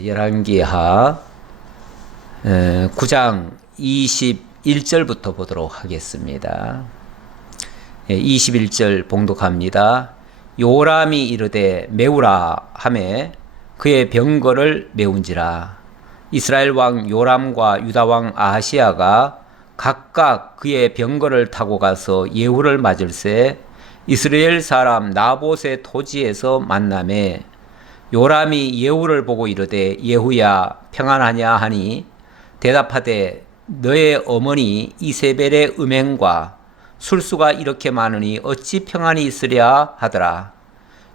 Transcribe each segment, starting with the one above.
열왕기하 9장 21절부터 보도록 하겠습니다. 21절 봉독합니다. 요람이 이르되 메우라 하매 그의 병거를 메운지라. 이스라엘 왕 요람과 유다 왕 아하시야가 각각 그의 병거를 타고 가서 예후를 맞을새 이스라엘 사람 나봇의 토지에서 만나매 요람이 예후를 보고 이르되 예후야 평안하냐 하니 대답하되 너의 어머니 이세벨의 음행과 술수가 이렇게 많으니 어찌 평안이 있으랴 하더라.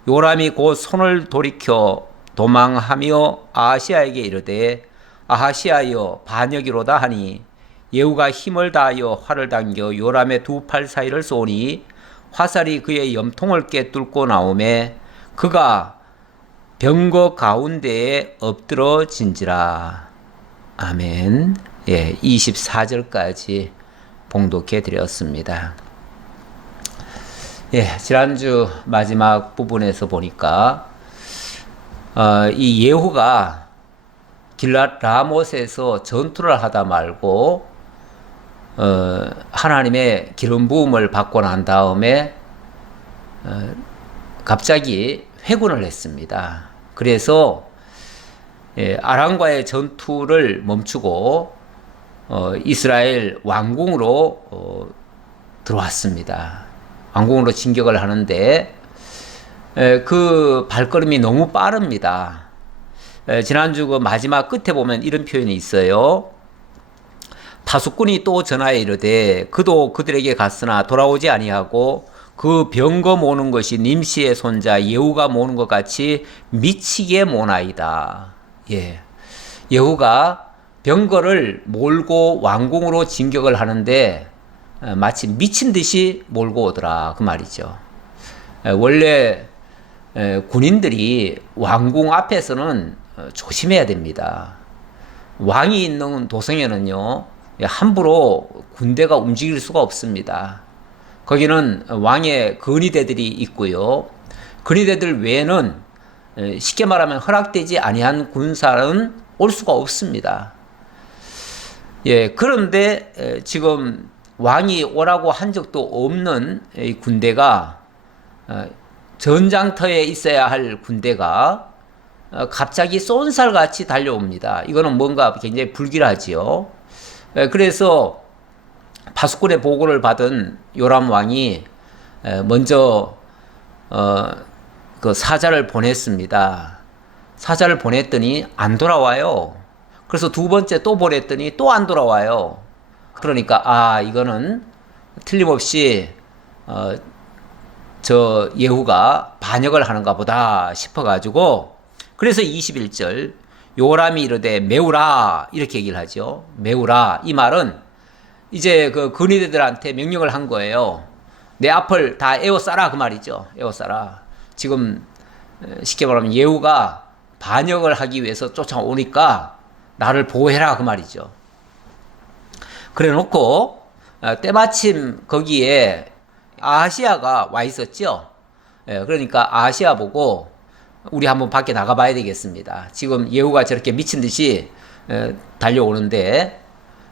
요람이 곧 손을 돌이켜 도망하며 아하시야에게 이르되 아하시야여 반역이로다 하니 예후가 힘을 다하여 활을 당겨 요람의 두 팔 사이를 쏘니 화살이 그의 염통을 꿰뚫고 나오매 그가 병거 가운데에 엎드러진지라. 아멘. 24절까지 봉독해 드렸습니다. 지난주 마지막 부분에서 보니까 이 예후가 길랏 라못에서 전투를 하다 말고 하나님의 기름 부음을 받고 난 다음에 갑자기 회군을 했습니다. 그래서 아람과의 전투를 멈추고 이스라엘 왕궁으로 들어왔습니다. 왕궁으로 진격을 하는데 그 발걸음이 너무 빠릅니다. 지난주 그 마지막 끝에 보면 이런 표현이 있어요. 다수꾼이 또 전하여 이르되 그도 그들에게 갔으나 돌아오지 아니하고 그 병거 모는 것이 님시의 손자 예후가 모는 것 같이 미치게 모나이다. 예후가 병거를 몰고 왕궁으로 진격을 하는데 마치 미친 듯이 몰고 오더라 그 말이죠. 원래 군인들이 왕궁 앞에서는 조심해야 됩니다. 왕이 있는 도성에는요 함부로 군대가 움직일 수가 없습니다. 거기는 왕의 근위대들이 있고요. 근위대들 외에는 쉽게 말하면 허락되지 아니한 군사는 올 수가 없습니다. 그런데 지금 왕이 오라고 한 적도 없는 이 군대가 전장터에 있어야 할 군대가 갑자기 쏜살같이 달려옵니다. 이거는 뭔가 굉장히 불길하지요. 그래서 파수꾼의 보고를 받은 요람 왕이 먼저 그 사자를 보냈습니다. 사자를 보냈더니 안 돌아와요. 그래서 두 번째 또 보냈더니 또 안 돌아와요. 그러니까 이거는 틀림없이 저 예후가 반역을 하는가 보다 싶어가지고 그래서 21절 요람이 이르되 메우라 이렇게 얘기를 하죠. 메우라 이 말은 이제 그 근위대들한테 명령을 한 거예요. 내 앞을 다 에워싸라 그 말이죠. 에워싸라. 지금 쉽게 말하면 예후가 반역을 하기 위해서 쫓아오니까 나를 보호해라 그 말이죠. 그래 놓고 때마침 거기에 아하시야가 와 있었죠. 그러니까 아하시야 보고 우리 한번 밖에 나가 봐야 되겠습니다. 지금 예후가 저렇게 미친 듯이 달려오는데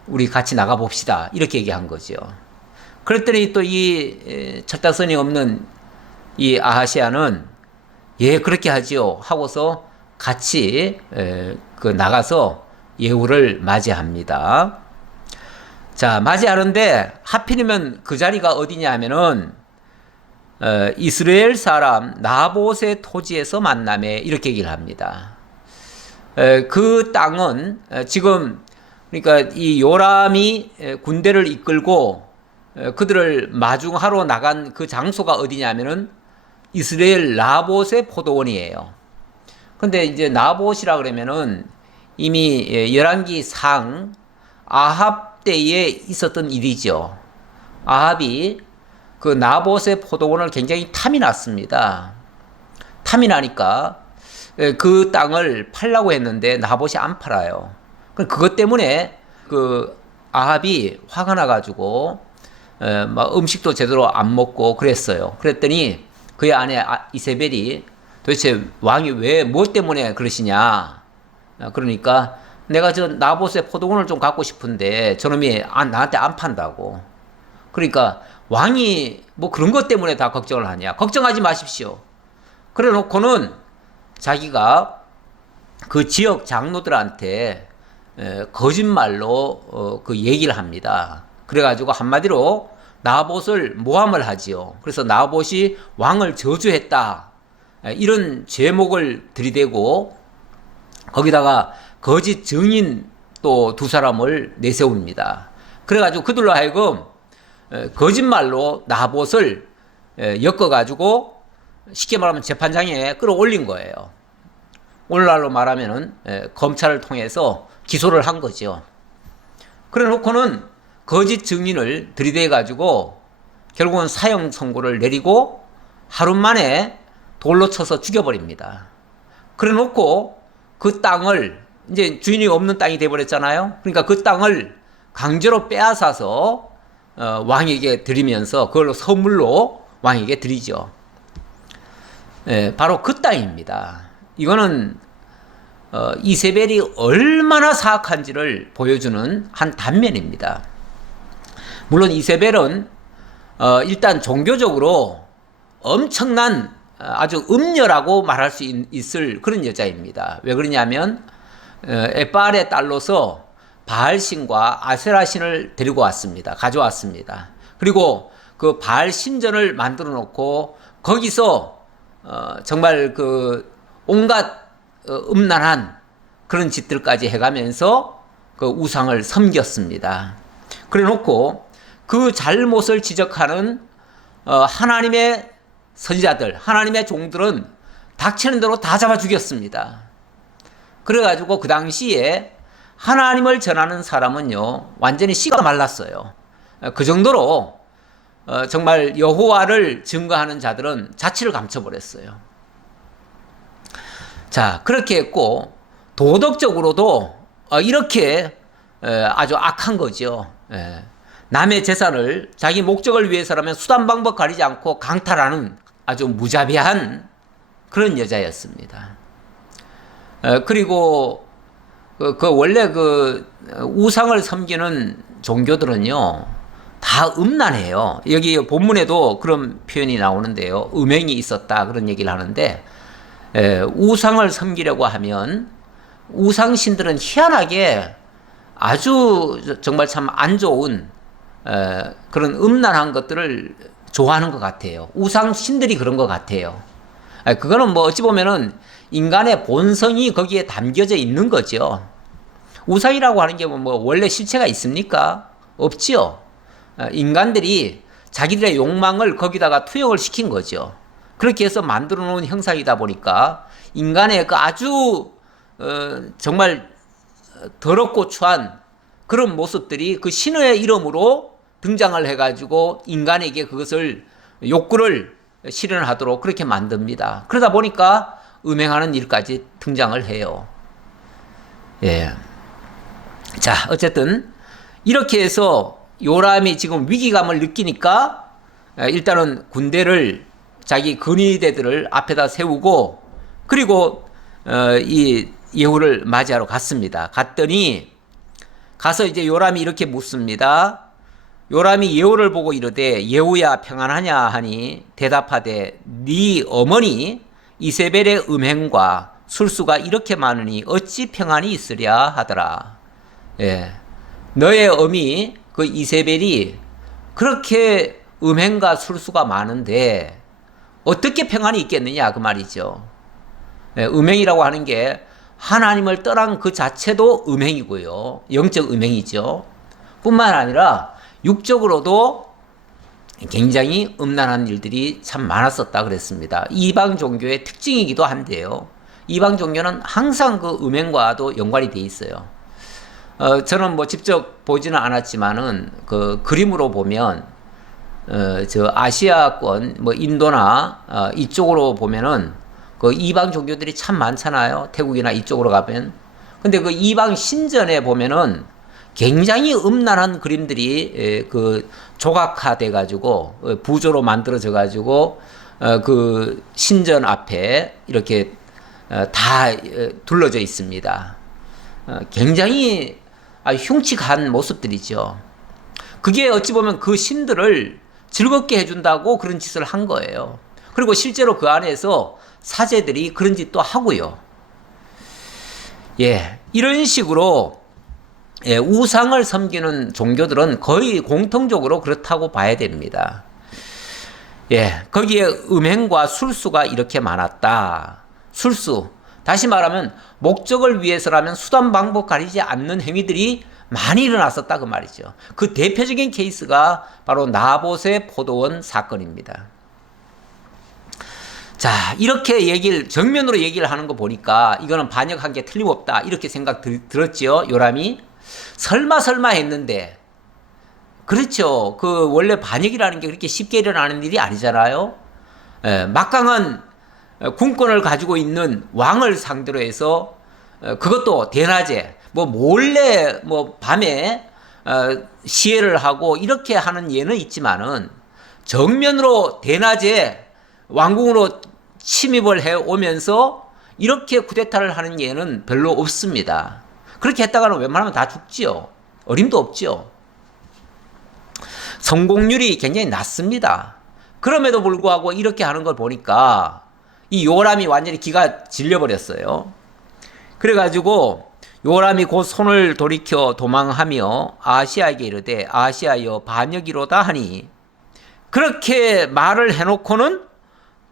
우리 같이 나가 봅시다. 이렇게 얘기한 거죠. 그랬더니 또 이 철딱선이 없는 이 아하시야는 그렇게 하지요 하고서 같이 나가서 예후를 맞이합니다. 자, 맞이하는데 하필이면 그 자리가 어디냐 하면은 이스라엘 사람 나봇의 토지에서 만나매 이렇게 얘기를 합니다. 그 땅은 지금 그러니까 이 요람이 군대를 이끌고 그들을 마중하러 나간 그 장소가 어디냐면은 이스라엘 나봇의 포도원이에요. 근데 이제 나봇이라 그러면은 이미 열왕기 상 아합 때에 있었던 일이죠. 아합이 그 나봇의 포도원을 굉장히 탐이 났습니다. 탐이 나니까 그 땅을 팔라고 했는데 나봇이 안 팔아요. 그것 때문에 그 아합이 화가 나가지고 막 음식도 제대로 안 먹고 그랬어요. 그랬더니 그의 아내 이세벨이 도대체 왕이 왜 뭐 때문에 그러시냐 그러니까 내가 저 나봇의 포도원을 좀 갖고 싶은데 저놈이 나한테 안 판다고. 그러니까 왕이 뭐 그런 것 때문에 다 걱정을 하냐. 걱정하지 마십시오. 그래 놓고는 자기가 그 지역 장로들한테 거짓말로 그 얘기를 합니다. 그래가지고 한마디로 나봇을 모함을 하지요. 그래서 나봇이 왕을 저주했다. 이런 제목을 들이대고 거기다가 거짓 증인 또 두 사람을 내세웁니다. 그래가지고 그들로 하여금 거짓말로 나봇을 엮어가지고 쉽게 말하면 재판장에 끌어올린 거예요. 오늘날로 말하면은 검찰을 통해서 기소를 한 거죠. 그래 놓고는 거짓 증인을 들이대가지고 결국은 사형 선고를 내리고 하루 만에 돌로 쳐서 죽여버립니다. 그래 놓고 그 땅을 이제 주인이 없는 땅이 돼버렸잖아요. 그러니까 그 땅을 강제로 빼앗아서 왕에게 드리면서 그걸로 선물로 왕에게 드리죠. 바로 그 땅입니다. 이거는 이세벨이 얼마나 사악한지를 보여주는 한 단면입니다. 물론 이세벨은 일단 종교적으로 엄청난 아주 음녀라고 말할 수 있을 그런 여자입니다. 왜 그러냐면 에발의 딸로서 바알신과 아세라신을 데리고 왔습니다. 가져왔습니다. 그리고 그 바알 신전을 만들어 놓고 거기서 정말 그 온갖 음란한 그런 짓들까지 해가면서 그 우상을 섬겼습니다. 그래 놓고 그 잘못을 지적하는 하나님의 선지자들, 하나님의 종들은 닥치는 대로 다 잡아 죽였습니다. 그래가지고 그 당시에 하나님을 전하는 사람은요 완전히 씨가 말랐어요. 그 정도로 정말 여호와를 증거하는 자들은 자취를 감춰버렸어요. 자, 그렇게 했고 도덕적으로도 이렇게 아주 악한 거죠. 남의 재산을 자기 목적을 위해서라면 수단 방법 가리지 않고 강탈하는 아주 무자비한 그런 여자였습니다. 그리고 원래 그 우상을 섬기는 종교들은요 다 음란해요. 여기 본문에도 그런 표현이 나오는데요. 음행이 있었다 그런 얘기를 하는데 우상을 섬기려고 하면 우상신들은 희한하게 아주 정말 참 안 좋은 그런 음란한 것들을 좋아하는 것 같아요. 우상신들이 그런 것 같아요. 그거는 뭐 어찌 보면은 인간의 본성이 거기에 담겨져 있는 거죠. 우상이라고 하는 게 뭐 원래 실체가 있습니까? 없지요. 인간들이 자기들의 욕망을 거기다가 투영을 시킨 거죠. 그렇게 해서 만들어 놓은 형상이다 보니까 인간의 그 아주 정말 더럽고 추한 그런 모습들이 그 신의 이름으로 등장을 해가지고 인간에게 그것을 욕구를 실현하도록 그렇게 만듭니다. 그러다 보니까 음행하는 일까지 등장을 해요. 예. 자, 어쨌든 이렇게 해서 요람이 지금 위기감을 느끼니까 일단은 군대를 자기 근위대들을 앞에다 세우고 그리고 이 예후를 맞이하러 갔습니다. 갔더니 가서 이제 요람이 이렇게 묻습니다. 요람이 예후를 보고 이르되 예후야 평안하냐 하니 대답하되 네 어머니 이세벨의 음행과 술수가 이렇게 많으니 어찌 평안이 있으랴 하더라. 예. 너의 어미 그 이세벨이 그렇게 음행과 술수가 많은데 어떻게 평안이 있겠느냐 그 말이죠. 예, 음행이라고 하는 게 하나님을 떠난 그 자체도 음행이고요. 영적 음행이죠. 뿐만 아니라 육적으로도 굉장히 음란한 일들이 참 많았었다 그랬습니다. 이방 종교의 특징이기도 한데요. 이방 종교는 항상 그 음행과도 연관이 돼 있어요. 저는 뭐 직접 보지는 않았지만은 그 그림으로 보면 저 아시아권 뭐 인도나 이쪽으로 보면은 그 이방 종교들이 참 많잖아요. 태국이나 이쪽으로 가면. 근데 그 이방 신전에 보면은 굉장히 음란한 그림들이 그 조각화돼 가지고 부조로 만들어져 가지고 그 신전 앞에 이렇게 다 둘러져 있습니다. 굉장히 흉측한 모습들이죠. 그게 어찌 보면 그 신들을 즐겁게 해준다고 그런 짓을 한 거예요. 그리고 실제로 그 안에서 사제들이 그런 짓도 하고요. 예, 이런 식으로 우상을 섬기는 종교들은 거의 공통적으로 그렇다고 봐야 됩니다. 예, 거기에 음행과 술수가 이렇게 많았다. 술수, 다시 말하면 목적을 위해서라면 수단 방법 가리지 않는 행위들이 많이 일어났었다 그 말이죠. 그 대표적인 케이스가 바로 나봇의 포도원 사건입니다. 자, 이렇게 정면으로 얘기를 하는 거 보니까 이거는 반역한 게 틀림없다 이렇게 생각 들었죠, 요람이. 설마 했는데, 그렇죠. 그 원래 반역이라는 게 그렇게 쉽게 일어나는 일이 아니잖아요. 막강한 군권을 가지고 있는 왕을 상대로 해서 그것도 대낮에 몰래 밤에 시해를 하고 이렇게 하는 예는 있지만은 정면으로 대낮에 왕궁으로 침입을 해 오면서 이렇게 쿠데타를 하는 예는 별로 없습니다. 그렇게 했다가는 웬만하면 다 죽지요. 어림도 없지요. 성공률이 굉장히 낮습니다. 그럼에도 불구하고 이렇게 하는 걸 보니까 이 요람이 완전히 기가 질려버렸어요. 그래가지고 요람이 곧 손을 돌이켜 도망하며 아시아에게 이르되 아시아여 반역이로다 하니, 그렇게 말을 해놓고는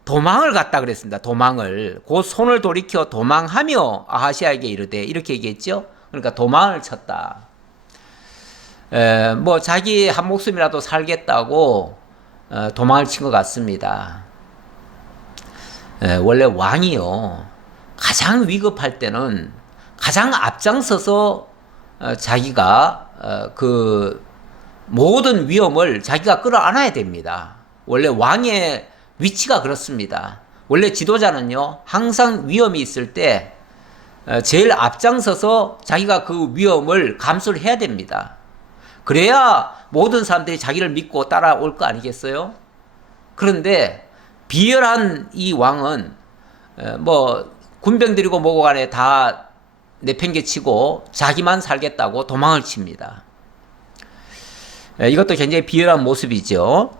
도망을 갔다 그랬습니다. 도망을. 곧 손을 돌이켜 도망하며 아하시아에게 이르되 이렇게 얘기했죠. 그러니까 도망을 쳤다. 자기 한 목숨이라도 살겠다고 도망을 친 것 같습니다. 원래 왕이요, 가장 위급할 때는 가장 앞장서서 자기가 그 모든 위험을 자기가 끌어안아야 됩니다. 원래 왕의 위치가 그렇습니다. 원래 지도자는요, 항상 위험이 있을 때 제일 앞장서서 자기가 그 위험을 감수를 해야 됩니다. 그래야 모든 사람들이 자기를 믿고 따라올 거 아니겠어요? 그런데 비열한 이 왕은 군병들이고 뭐고 간에 다 내팽개치고 자기만 살겠다고 도망을 칩니다. 이것도 굉장히 비열한 모습이죠.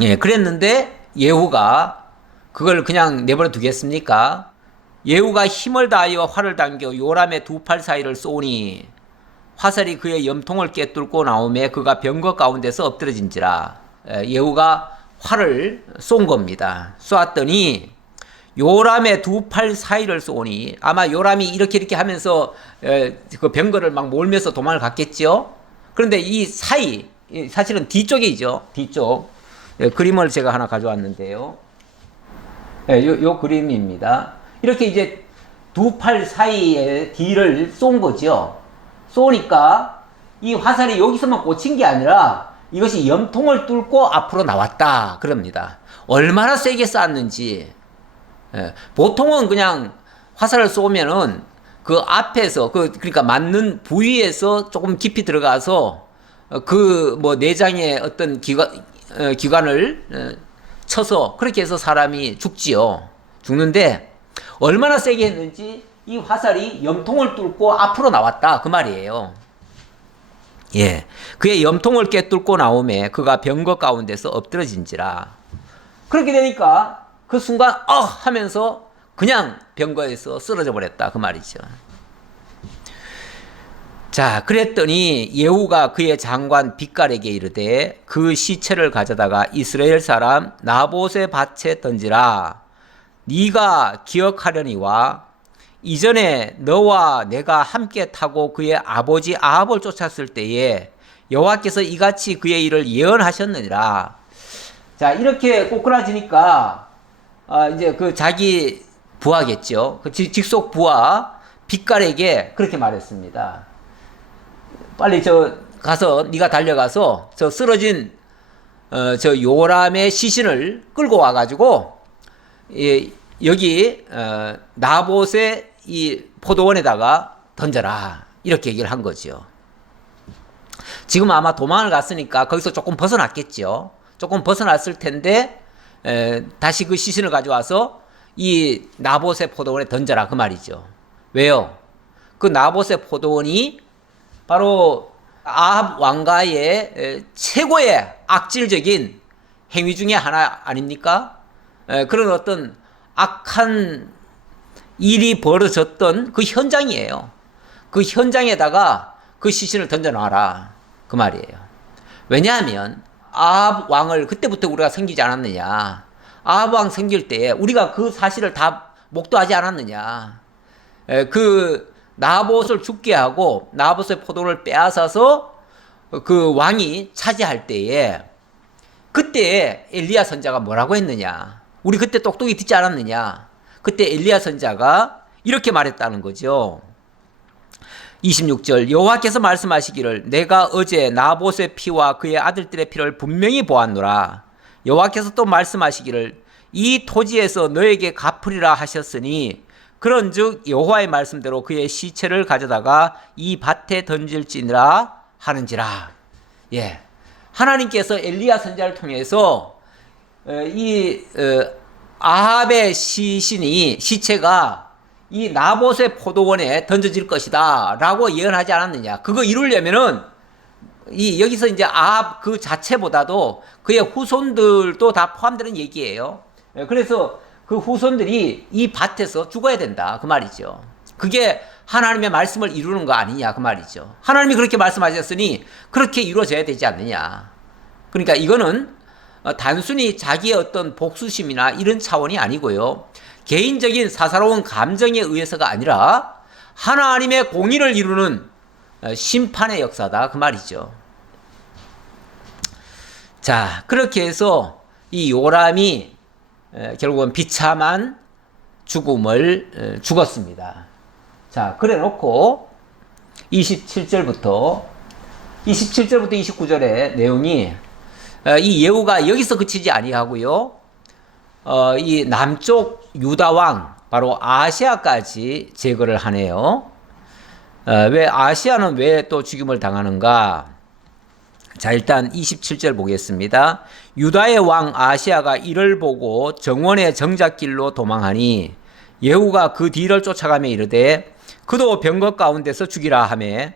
예, 그랬는데 예후가 그걸 그냥 내버려 두겠습니까? 예후가 힘을 다하여 활을 당겨 요람의 두 팔 사이를 쏘니 화살이 그의 염통을 꿰뚫고 나오매 그가 병거 가운데서 엎드러진지라. 예후가 활을 쏜 겁니다. 쏘았더니 요람의 두 팔 사이를 쏘니, 아마 요람이 이렇게 하면서 그 병거를 막 몰면서 도망을 갔겠죠. 그런데 이 사이, 사실은 뒤쪽이죠. 뒤쪽. 그림을 제가 하나 가져왔는데요. 요 그림입니다. 이렇게 이제 두 팔 사이에 뒤를 쏜 거죠. 쏘니까 이 화살이 여기서만 꽂힌 게 아니라 이것이 염통을 뚫고 앞으로 나왔다 그럽니다. 얼마나 세게 쐈는지. 보통은 그냥 화살을 쏘면은 그 앞에서 그러니까 맞는 부위에서 조금 깊이 들어가서 내장의 어떤 기관을 쳐서 그렇게 해서 사람이 죽지요. 죽는데 얼마나 세게 했는지 이 화살이 염통을 뚫고 앞으로 나왔다 그 말이에요. 예, 그의 염통을 꿰뚫고 나오매 그가 병거 가운데서 엎드러진지라. 그렇게 되니까 그 순간 하면서 그냥 병거에서 쓰러져 버렸다 그 말이죠. 자, 그랬더니 예후가 그의 장관 빗갈에게 이르되 그 시체를 가져다가 이스라엘 사람 나봇의 밭에 던지라. 네가 기억하려니와 이전에 너와 내가 함께 타고 그의 아버지 아합을 쫓았을 때에 여호와께서 이같이 그의 일을 예언하셨느니라. 자, 이렇게 꼬꾸라지니까 이제 그 자기 부하겠죠. 그 직속 부하 빗갈에게 그렇게 말했습니다. 빨리 가서 네가 달려가서 저 쓰러진 저 요람의 시신을 끌고 와가지고 여기 나봇의 이 포도원에다가 던져라 이렇게 얘기를 한 거죠. 지금 아마 도망을 갔으니까 거기서 조금 벗어났겠죠. 조금 벗어났을 텐데 다시 그 시신을 가져와서 이 나봇의 포도원에 던져라 그 말이죠. 왜요? 그 나봇의 포도원이 바로 아합 왕가의 최고의 악질적인 행위 중에 하나 아닙니까? 그런 어떤 악한 일이 벌어졌던 그 현장이에요. 그 현장에다가 그 시신을 던져놔라. 그 말이에요. 왜냐하면 아합 왕을 그때부터 우리가 섬기지 않았느냐. 아합 왕 섬길 때 우리가 그 사실을 다 목도하지 않았느냐. 그 나봇을 죽게 하고 나봇의 포도를 빼앗아서 그 왕이 차지할 때에 그때 엘리야 선자가 뭐라고 했느냐. 우리 그때 똑똑히 듣지 않았느냐. 그때 엘리야 선자가 이렇게 말했다는 거죠. 26절 여호와께서 말씀하시기를 내가 어제 나봇의 피와 그의 아들들의 피를 분명히 보았노라. 여호와께서 또 말씀하시기를 이 토지에서 너에게 갚으리라 하셨으니 그런즉 여호와의 말씀대로 그의 시체를 가져다가 이 밭에 던질지니라 하는지라. 예, 하나님께서 엘리야 선자를 통해서 아합의 시체가 이 나봇의 포도원에 던져질 것이다 라고 예언하지 않았느냐. 그거 이루려면은 여기서 이제 아합 그 자체보다도 그의 후손들도 다 포함되는 얘기예요. 그래서 그 후손들이 이 밭에서 죽어야 된다 그 말이죠. 그게 하나님의 말씀을 이루는 거 아니냐 그 말이죠. 하나님이 그렇게 말씀하셨으니 그렇게 이루어져야 되지 않느냐. 그러니까 이거는 단순히 자기의 어떤 복수심이나 이런 차원이 아니고요. 개인적인 사사로운 감정에 의해서가 아니라 하나님의 공의를 이루는 심판의 역사다 그 말이죠. 자, 그렇게 해서 이 요람이 결국은 비참한 죽음을 죽었습니다. 자, 그래 놓고 27절부터 29절의 내용이 이 예후가 여기서 그치지 아니하고요. 이 남쪽 유다 왕 바로 아시아까지 제거를 하네요. 왜 아시아는 왜 또 죽임을 당하는가? 자, 일단 27절 보겠습니다. 유다의 왕 아시아가 이를 보고 정원의 정작길로 도망하니 예후가 그 뒤를 쫓아가며 이르되 그도 병거 가운데서 죽이라 하며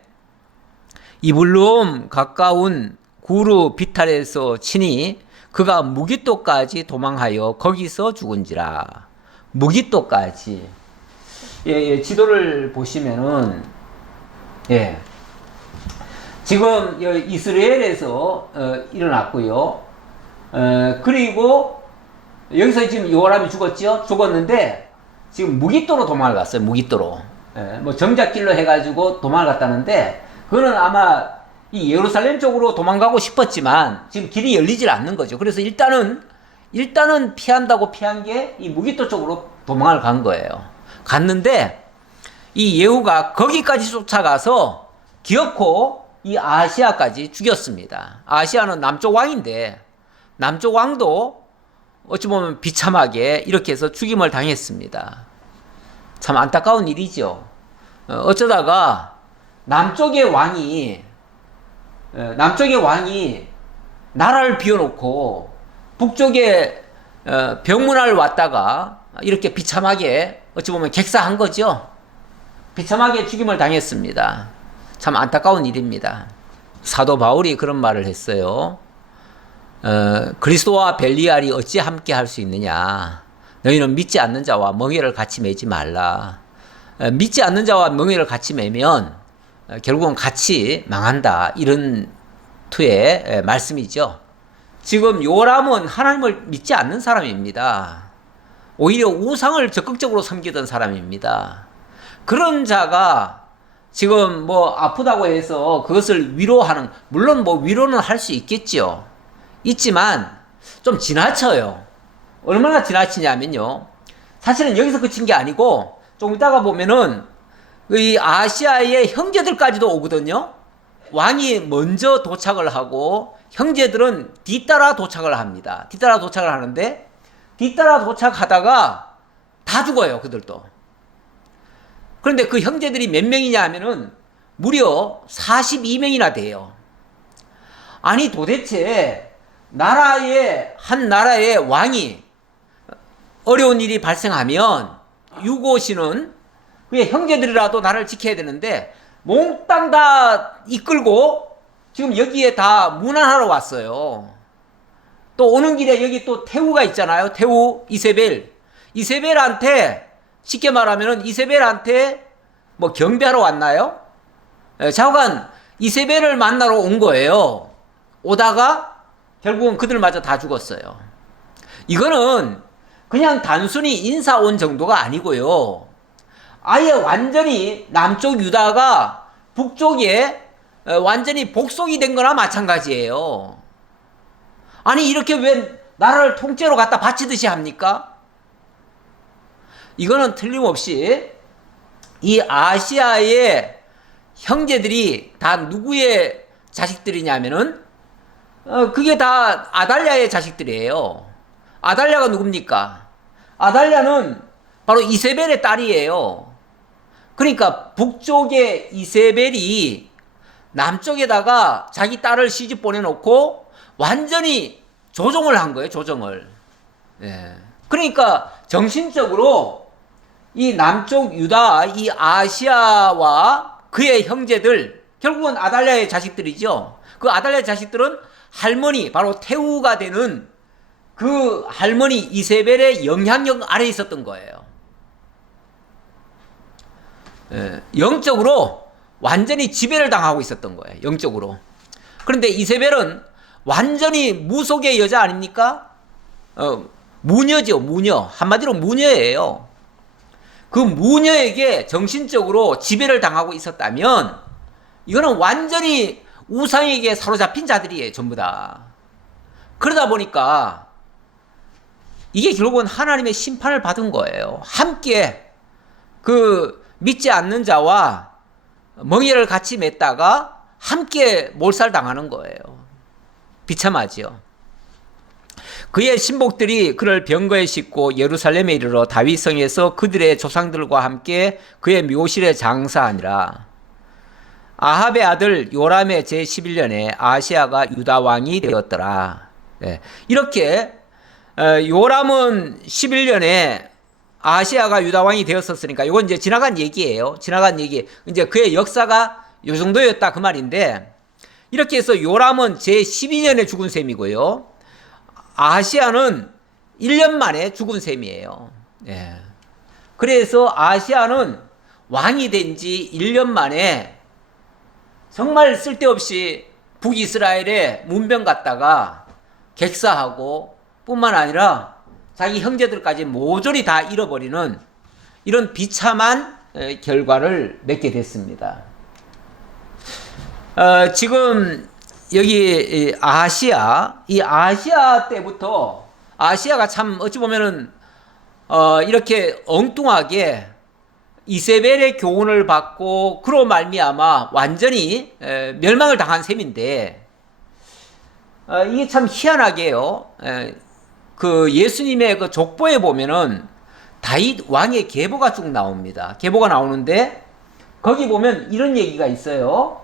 이블루음 가까운 구르 비탈에서 치니 그가 무기토까지 도망하여 거기서 죽은지라. 무기토까지. 예, 지도를 보시면은 지금 이스라엘에서 일어났고요. 그리고 여기서 지금 요람이 죽었죠. 죽었는데 지금 무기토로 도망을 갔어요. 무기토로. 뭐 정작길로 해가지고 도망을 갔다는데 그거는 아마 이 예루살렘 쪽으로 도망가고 싶었지만 지금 길이 열리질 않는 거죠. 그래서 일단은 피한다고 피한 게 이 무기토 쪽으로 도망을 간 거예요. 갔는데 이 예후가 거기까지 쫓아가서 기어코 이 아시아까지 죽였습니다. 아시아는 남쪽 왕인데 남쪽 왕도 어찌 보면 비참하게 이렇게 해서 죽임을 당했습니다. 참 안타까운 일이죠. 어쩌다가 남쪽의 왕이 나라를 비워놓고 북쪽에 병문안을 왔다가 이렇게 비참하게 어찌 보면 객사한 거죠. 비참하게 죽임을 당했습니다. 참 안타까운 일입니다. 사도 바울이 그런 말을 했어요. 그리스도와 벨리알이 어찌 함께 할 수 있느냐. 너희는 믿지 않는 자와 멍에를 같이 매지 말라. 믿지 않는 자와 멍에를 같이 매면 결국은 같이 망한다. 이런 투의 말씀이죠. 지금 요람은 하나님을 믿지 않는 사람입니다. 오히려 우상을 적극적으로 섬기던 사람입니다. 그런 자가 지금 뭐 아프다고 해서 그것을 위로하는, 물론 뭐 위로는 할 수 있겠죠. 있지만 좀 지나쳐요. 얼마나 지나치냐면요. 사실은 여기서 그친 게 아니고 좀 이따가 보면은 이 아시아의 형제들까지도 오거든요. 왕이 먼저 도착을 하고 형제들은 뒤따라 도착을 합니다. 뒤따라 도착을 하는데 뒤따라 도착하다가 다 죽어요. 그들도. 그런데 그 형제들이 몇 명이냐 하면은 무려 42명이나 돼요. 아니 도대체 한 나라의 왕이 어려운 일이 발생하면 유고시는 그의 형제들이라도 나를 지켜야 되는데 몽땅 다 이끌고 지금 여기에 다 문안하러 왔어요. 또 오는 길에 여기 또 태우가 있잖아요. 태우, 이세벨. 이세벨한테 쉽게 말하면 이세벨한테 뭐 경배하러 왔나요? 좌우간 이세벨을 만나러 온 거예요. 오다가 결국은 그들마저 다 죽었어요. 이거는 그냥 단순히 인사 온 정도가 아니고요. 아예 완전히 남쪽 유다가 북쪽에 완전히 복속이 된 거나 마찬가지예요. 아니 이렇게 왜 나라를 통째로 갖다 바치듯이 합니까? 이거는 틀림없이 이 아시아의 형제들이 다 누구의 자식들이냐면은 그게 다 아달랴의 자식들이에요. 아달랴가 누굽니까? 아달랴는 바로 이세벨의 딸이에요. 그러니까 북쪽의 이세벨이 남쪽에다가 자기 딸을 시집 보내놓고 완전히 조종을 한 거예요. 조종을. 예. 그러니까 정신적으로 이 남쪽 유다, 이 아시아와 그의 형제들, 결국은 아달랴의 자식들이죠. 그 아달랴의 자식들은 할머니, 바로 태우가 되는 그 할머니 이세벨의 영향력 아래에 있었던 거예요. 예, 영적으로 완전히 지배를 당하고 있었던 거예요. 영적으로. 그런데 이세벨은 완전히 무속의 여자 아닙니까? 무녀죠, 무녀. 한마디로 무녀예요. 그 무녀에게 정신적으로 지배를 당하고 있었다면 이거는 완전히 우상에게 사로잡힌 자들이에요. 전부 다. 그러다 보니까 이게 결국은 하나님의 심판을 받은 거예요. 함께 그 믿지 않는 자와 멍에를 같이 맺다가 함께 몰살당하는 거예요. 비참하지요. 그의 신복들이 그를 병거에 싣고 예루살렘에 이르러 다윗성에서 그들의 조상들과 함께 그의 묘실에 장사하니라. 아합의 아들 요람의 제11년에 아시아가 유다 왕이 되었더라. 네. 이렇게 요람은 11년에 아시아가 유다 왕이 되었었으니까 이건 이제 지나간 얘기예요. 지나간 얘기. 이제 그의 역사가 요 정도였다 그 말인데, 이렇게 해서 요람은 제12년에 죽은 셈이고요. 아시아는 1년 만에 죽은 셈이에요. 예. 그래서 아시아는 왕이 된 지 1년 만에 정말 쓸데없이 북이스라엘에 문병 갔다가 객사하고 뿐만 아니라 자기 형제들까지 모조리 다 잃어버리는 이런 비참한 결과를 맺게 됐습니다. 지금 여기 아시아, 이 아시아 때부터 아시아가 참 어찌 보면은 이렇게 엉뚱하게 이세벨의 교훈을 받고 그로 말미암아 완전히 멸망을 당한 셈인데, 이게 참 희한하게요. 그 예수님의 그 족보에 보면은 다윗 왕의 계보가 쭉 나옵니다. 계보가 나오는데 거기 보면 이런 얘기가 있어요.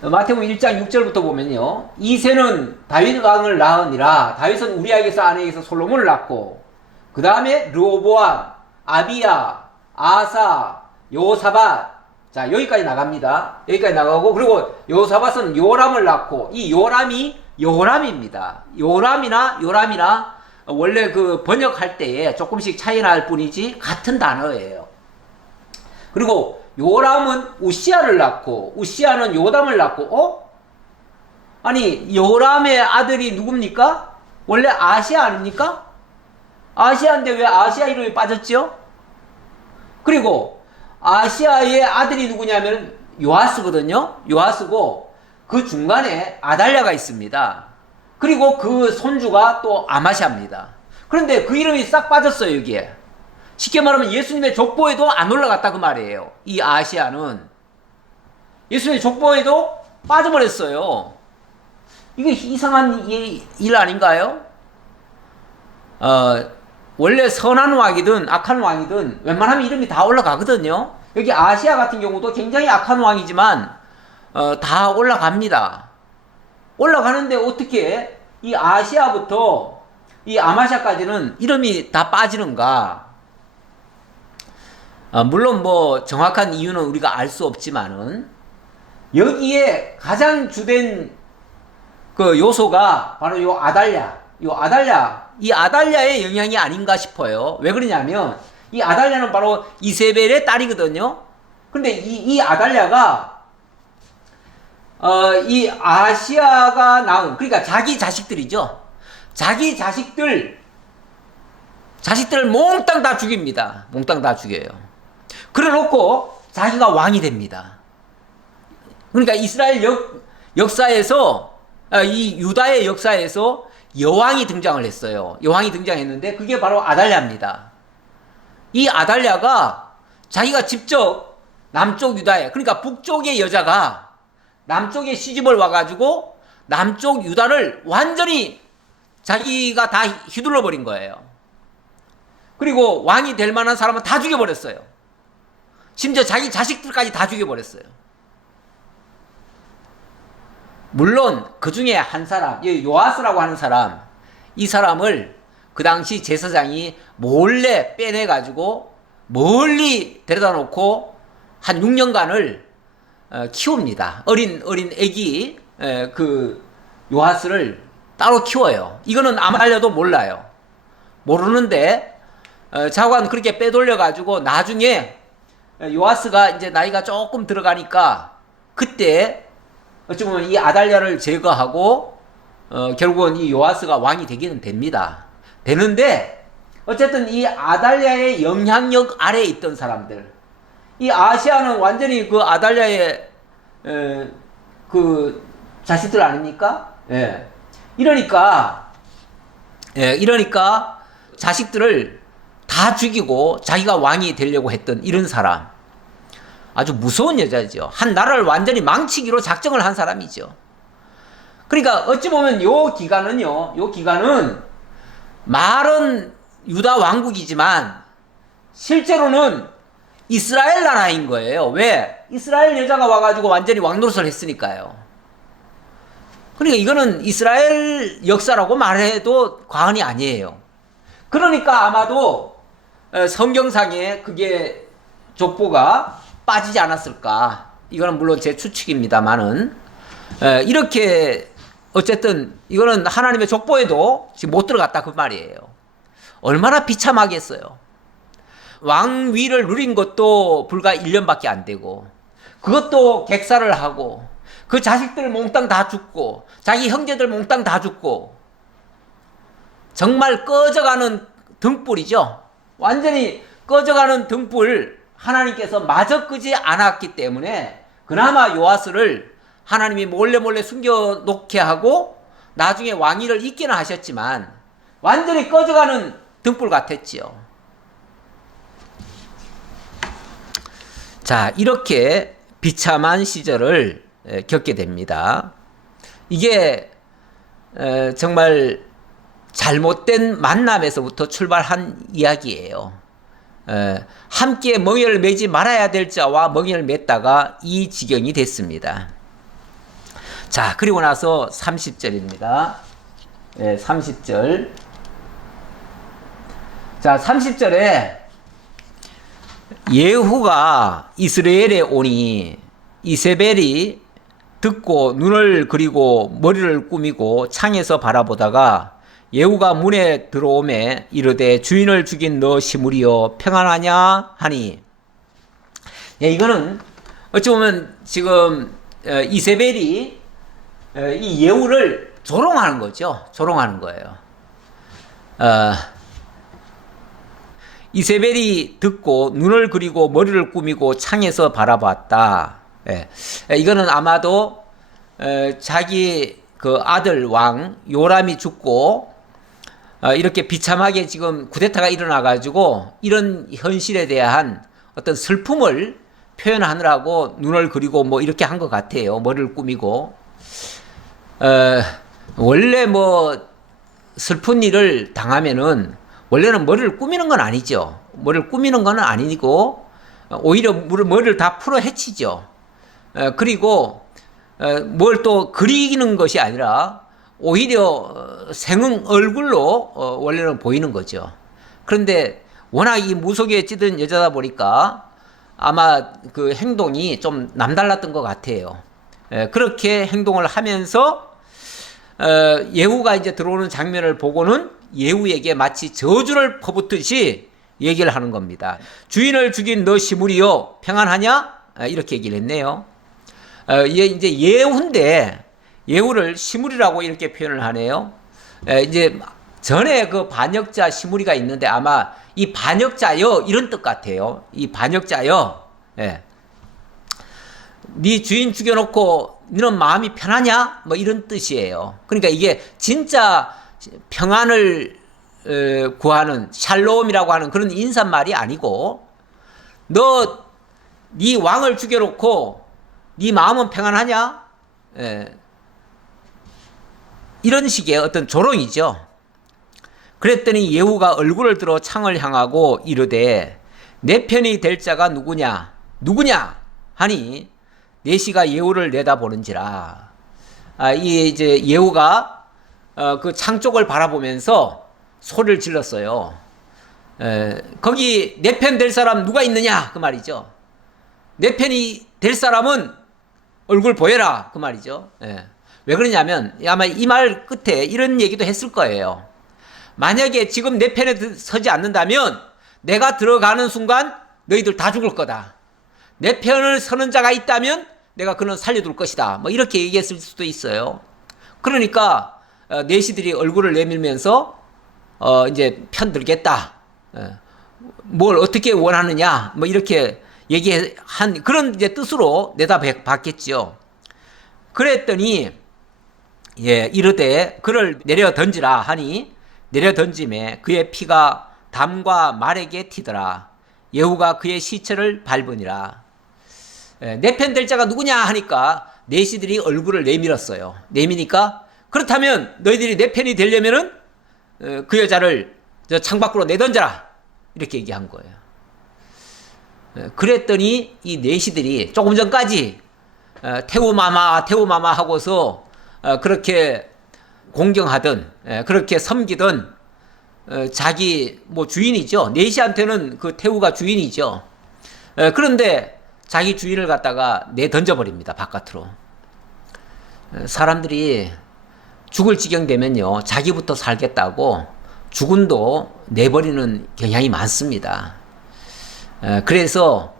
마태복음 1장 6절부터 보면요. 이새는 다윗 왕을 낳으니라. 다윗은 우리아에게서 아내에게서 솔로몬을 낳고, 그 다음에 르호보암, 아비야, 아사, 요사밧. 자, 여기까지 나갑니다. 여기까지 나가고, 그리고 요사밧은 요람을 낳고, 이 요람이 요람입니다. 요람이나 원래 그 번역할 때에 조금씩 차이 날 뿐이지 같은 단어예요. 그리고 요람은 우시아를 낳고, 우시아는 요담을 낳고, 아니 요람의 아들이 누굽니까? 원래 아시아 아닙니까? 아시아인데 왜 아시아 이름이 빠졌죠? 그리고 아시아의 아들이 누구냐면 요아스거든요. 요아스고 그 중간에 아달랴가 있습니다. 그리고 그 손주가 또 아마샤입니다. 그런데 그 이름이 싹 빠졌어요. 여기에. 쉽게 말하면 예수님의 족보에도 안 올라갔다 그 말이에요. 이 아시아는 예수님의 족보에도 빠져버렸어요. 이게 이상한 일 아닌가요? 원래 선한 왕이든 악한 왕이든 웬만하면 이름이 다 올라가거든요. 여기 아시아 같은 경우도 굉장히 악한 왕이지만 다 올라갑니다. 올라가는데 어떻게 이 아시아부터 이 아마샤까지는 이름이 다 빠지는가? 물론 뭐 정확한 이유는 우리가 알 수 없지만은 여기에 가장 주된 그 요소가 바로 이 아달랴의 영향이 아닌가 싶어요. 왜 그러냐면 이 아달랴는 바로 이세벨의 딸이거든요. 근데 이 아달랴가 이 아시아가 낳은, 그러니까 자기 자식들이죠. 자기 자식들을 몽땅 다 죽입니다. 몽땅 다 죽여요. 그래 놓고 자기가 왕이 됩니다. 그러니까 이스라엘 역사에서, 이 유다의 역사에서 여왕이 등장을 했어요. 여왕이 등장했는데 그게 바로 아달랴입니다. 이 아달랴가 자기가 직접 남쪽 유다에, 그러니까 북쪽의 여자가 남쪽에 시집을 와가지고 남쪽 유다를 완전히 자기가 다 휘둘러 버린 거예요. 그리고 왕이 될 만한 사람은 다 죽여버렸어요. 심지어 자기 자식들까지 다 죽여버렸어요. 물론 그 중에 한 사람, 요아스라고 하는 사람, 이 사람을 그 당시 제사장이 몰래 빼내가지고 멀리 데려다 놓고 한 6년간을 키웁니다. 어린 애기 그 요아스를 따로 키워요. 이거는 아말랴도 몰라요. 모르는데 자관 그렇게 빼돌려가지고 나중에 요아스가 이제 나이가 조금 들어가니까 그때 어찌 보면 이 아달랴를 제거하고 결국은 이 요아스가 왕이 되기는 됩니다. 되는데 어쨌든 이 아달랴의 영향력 아래에 있던 사람들, 이 아시아는 완전히 그 아달랴의 그 자식들 아닙니까? 예. 이러니까 자식들을 다 죽이고 자기가 왕이 되려고 했던 이런 사람, 아주 무서운 여자죠. 한 나라를 완전히 망치기로 작정을 한 사람이죠. 그러니까 어찌 보면 요 기간은 말은 유다 왕국이지만 실제로는 이스라엘 나라인 거예요. 왜? 이스라엘 여자가 와가지고 완전히 왕노릇을 했으니까요. 그러니까 이거는 이스라엘 역사라고 말해도 과언이 아니에요. 그러니까 아마도 성경상에 그게 족보가 빠지지 않았을까. 이거는 물론 제 추측입니다만은 이렇게 어쨌든 이거는 하나님의 족보에도 지금 못 들어갔다 그 말이에요. 얼마나 비참하겠어요. 왕위를 누린 것도 불과 1년밖에 안 되고 그것도 객사를 하고 그 자식들 몽땅 다 죽고 자기 형제들 몽땅 다 죽고 정말 꺼져가는 등불이죠. 완전히 꺼져가는 등불 하나님께서 마저 끄지 않았기 때문에 그나마 요아스를 하나님이 몰래 숨겨놓게 하고 나중에 왕위를 잇기는 하셨지만 완전히 꺼져가는 등불 같았지요. 자, 이렇게 비참한 시절을 겪게 됩니다. 이게 정말 잘못된 만남에서부터 출발한 이야기예요. 함께 멍에를 매지 말아야 될 자와 멍에를 맸다가 이 지경이 됐습니다. 자, 그리고 나서 30절입니다. 30절. 자, 30절에 예후가 이스라엘에 오니 이세벨이 듣고 눈을 그리고 머리를 꾸미고 창에서 바라보다가 예후가 문에 들어오매 이르되 주인을 죽인 너 시므리여 평안하냐 하니. 이거는 어찌 보면 지금 이세벨이 이 예후를 조롱하는 거죠. 조롱하는 거예요. 이세벨이 듣고 눈을 그리고 머리를 꾸미고 창에서 바라봤다. 이거는 아마도 자기 그 아들 왕 요람이 죽고 이렇게 비참하게 지금 쿠데타가 일어나가지고 이런 현실에 대한 어떤 슬픔을 표현하느라고 눈을 그리고 뭐 이렇게 한 것 같아요. 머리를 꾸미고. 원래 뭐 슬픈 일을 당하면은 원래는 머리를 꾸미는 건 아니죠. 머리를 꾸미는 건 아니고 오히려 머리를 다 풀어 헤치죠. 그리고 뭘 또 그리는 것이 아니라 오히려 생응 얼굴로 원래는 보이는 거죠. 그런데 워낙 이 무속에 찌든 여자다 보니까 아마 그 행동이 좀 남달랐던 것 같아요. 그렇게 행동을 하면서 예후가 이제 들어오는 장면을 보고는 예후에게 마치 저주를 퍼붓듯이 얘기를 하는 겁니다. 주인을 죽인 너 시므리요 평안하냐? 이렇게 얘기를 했네요. 이제 예후인데 예후를 시므리라고 이렇게 표현을 하네요. 이제 전에 그 반역자 시므리가 있는데 아마 이 반역자여 이런 뜻 같아요. 이 반역자여. 네 주인 죽여놓고 너는 마음이 편하냐? 뭐 이런 뜻이에요. 그러니까 이게 진짜 평안을 구하는 샬롬이라고 하는 그런 인사말이 아니고 너 네 왕을 죽여놓고 네 마음은 평안하냐? 이런 식의 어떤 조롱이죠. 그랬더니 예후가 얼굴을 들어 창을 향하고 이르되 내 편이 될 자가 누구냐? 누구냐? 하니 내시가 예후를 내다보는지라. 이 이제 예후가 그 창 쪽을 바라보면서 소리를 질렀어요. 거기 내 편 될 사람 누가 있느냐? 그 말이죠. 내 편이 될 사람은 얼굴 보여라. 그 말이죠. 왜 그러냐면 아마 이 말 끝에 이런 얘기도 했을 거예요. 만약에 지금 내 편에 서지 않는다면 내가 들어가는 순간 너희들 다 죽을 거다. 내 편을 서는 자가 있다면 내가 그는 살려둘 것이다. 뭐 이렇게 얘기했을 수도 있어요. 그러니까 내시들이 얼굴을 내밀면서 이제 편 들겠다. 뭘 어떻게 원하느냐. 뭐 이렇게 얘기한 그런 이제 뜻으로 내다봤겠죠. 그랬더니 이르되 그를 내려 던지라 하니 내려 던짐에 그의 피가 담과 말에게 튀더라. 예후가 그의 시체를 밟으니라. 내 편 될 자가 누구냐 하니까 내시들이 얼굴을 내밀었어요. 내미니까 그렇다면 너희들이 내 편이 되려면은 그 여자를 저 창밖으로 내던져라. 이렇게 얘기한 거예요. 그랬더니 이 내시들이 조금 전까지 태우마마 태우마마 하고서 그렇게 공경하던 그렇게 섬기던 자기 뭐 주인이죠. 내시한테는 그 태우가 주인이죠. 그런데 자기 주인을 갖다가 내던져 버립니다. 바깥으로. 사람들이 죽을 지경 되면요 자기부터 살겠다고 죽은도 내버리는 경향이 많습니다. 그래서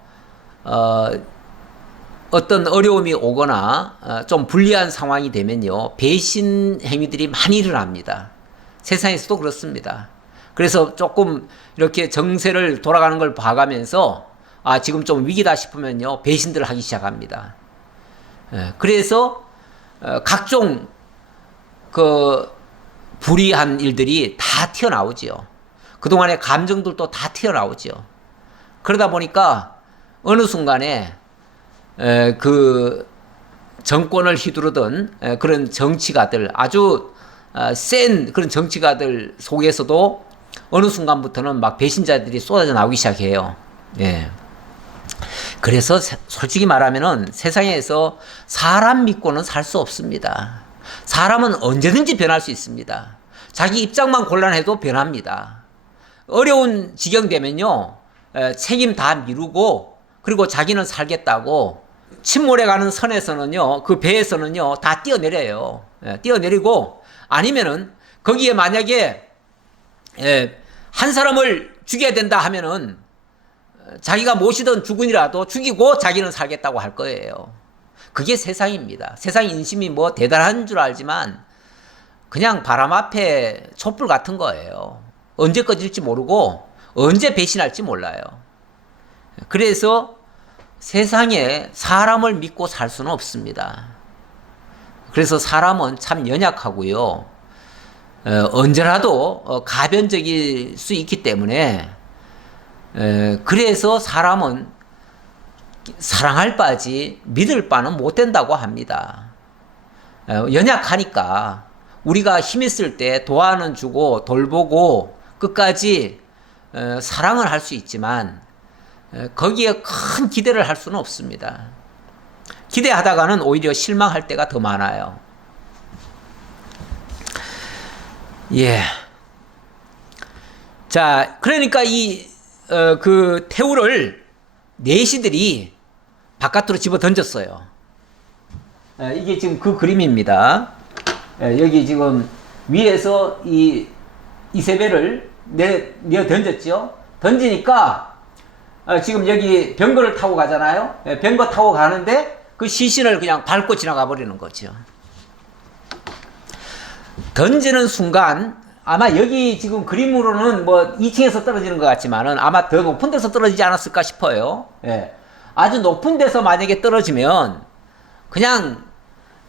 어떤 어려움이 오거나 좀 불리한 상황이 되면요 배신 행위들이 많이 일어납니다. 세상에서도 그렇습니다. 그래서 조금 이렇게 정세를 돌아가는 걸 봐가면서 지금 좀 위기다 싶으면요 배신들을 하기 시작합니다. 그래서 각종 그 불의한 일들이 다 튀어나오죠. 그동안의 감정들도 다 튀어나오죠. 그러다 보니까 어느 순간에 그 정권을 휘두르던 그런 정치가들 아주 센 그런 정치가들 속에서도 어느 순간부터는 막 배신자들이 쏟아져 나오기 시작해요. 그래서 솔직히 말하면은 세상에서 사람 믿고는 살 수 없습니다. 사람은 언제든지 변할 수 있습니다. 자기 입장만 곤란해도 변합니다. 어려운 지경 되면요 책임 다 미루고 그리고 자기는 살겠다고 침몰해 가는 선에서는요 그 배에서는요 다 뛰어내려요. 뛰어내리고 아니면은 거기에 만약에 한 사람을 죽여야 된다 하면은 자기가 모시던 주군이라도 죽이고 자기는 살겠다고 할 거예요. 그게 세상입니다. 세상 인심이 뭐 대단한 줄 알지만 그냥 바람 앞에 촛불 같은 거예요. 언제 꺼질지 모르고 언제 배신할지 몰라요. 그래서 세상에 사람을 믿고 살 수는 없습니다. 그래서 사람은 참 연약하고요. 언제라도 가변적일 수 있기 때문에 그래서 사람은 사랑할 바지 믿을 바는 못 된다고 합니다. 연약하니까 우리가 힘 있을 때 도와는 주고 돌보고 끝까지 사랑을 할 수 있지만 거기에 큰 기대를 할 수는 없습니다. 기대하다가는 오히려 실망할 때가 더 많아요. 자, 그러니까 이 그 태우를 내시들이 바깥으로 집어 던졌어요. 이게 지금 그 그림입니다. 여기 지금 위에서 이 이세벨을 내어 던졌죠. 던지니까 지금 여기 병거를 타고 가잖아요. 병거 타고 가는데 그 시신을 그냥 밟고 지나가 버리는 거죠. 던지는 순간 아마 여기 지금 그림으로는 뭐 2층에서 떨어지는 것 같지만은 아마 더 높은 데서 떨어지지 않았을까 싶어요. 아주 높은 데서 만약에 떨어지면 그냥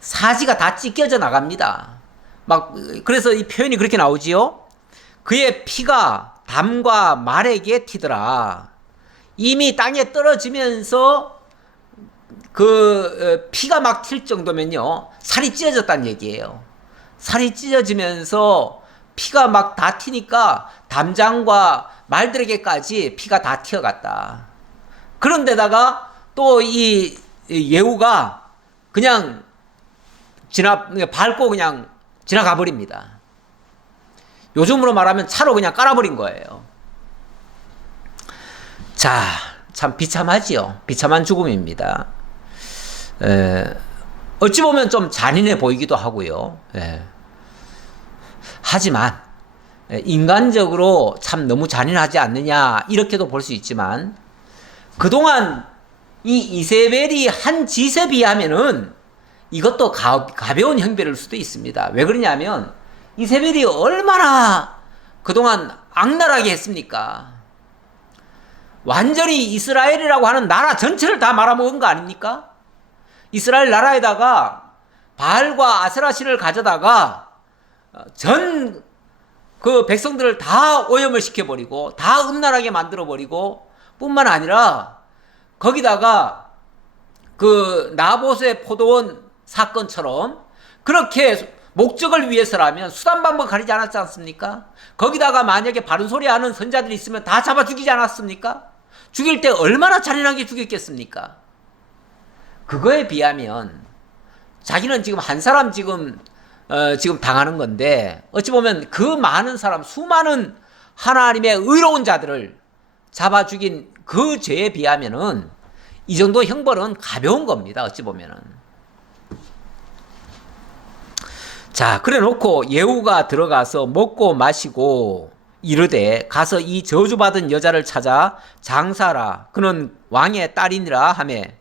사지가 다 찢겨져 나갑니다. 막 그래서 이 표현이 그렇게 나오지요. 그의 피가 담과 말에게 튀더라. 이미 땅에 떨어지면서 그 피가 막 튈 정도면요, 살이 찢어졌다는 얘기예요. 살이 찢어지면서 피가 막 다 튀니까 담장과 말들에게까지 피가 다 튀어갔다. 그런데다가 또 이 예후가 그냥 밟고 그냥 지나가 버립니다. 요즘으로 말하면 차로 그냥 깔아버린 거예요. 자, 참 비참하지요. 비참한 죽음입니다. 어찌 보면 좀 잔인해 보이기도 하고요. 하지만 인간적으로 참 너무 잔인하지 않느냐 이렇게도 볼 수 있지만 그동안 이 이세벨이 한 짓에 비하면은 이것도 가벼운 형벌일 수도 있습니다. 왜 그러냐면 이세벨이 얼마나 그동안 악랄하게 했습니까? 완전히 이스라엘이라고 하는 나라 전체를 다 말아먹은 거 아닙니까? 이스라엘 나라에다가 바알과 아세라신을 가져다가 전 그 백성들을 다 오염을 시켜버리고 다 음란하게 만들어버리고 뿐만 아니라 거기다가 그 나봇의 포도원 사건처럼 그렇게 목적을 위해서라면 수단방법 가리지 않았지 않습니까? 거기다가 만약에 바른 소리 하는 선자들이 있으면 다 잡아 죽이지 않았습니까? 죽일 때 얼마나 잔인하게 죽였겠습니까? 그거에 비하면 자기는 지금 한 사람 지금 당하는 건데 어찌 보면 그 많은 사람 수많은 하나님의 의로운 자들을 잡아 죽인 그 죄에 비하면은 이 정도 형벌은 가벼운 겁니다. 어찌 보면은. 자, 그래 놓고 예후가 들어가서 먹고 마시고 이르되 가서 이 저주받은 여자를 찾아 장사라 그는 왕의 딸이니라 하매.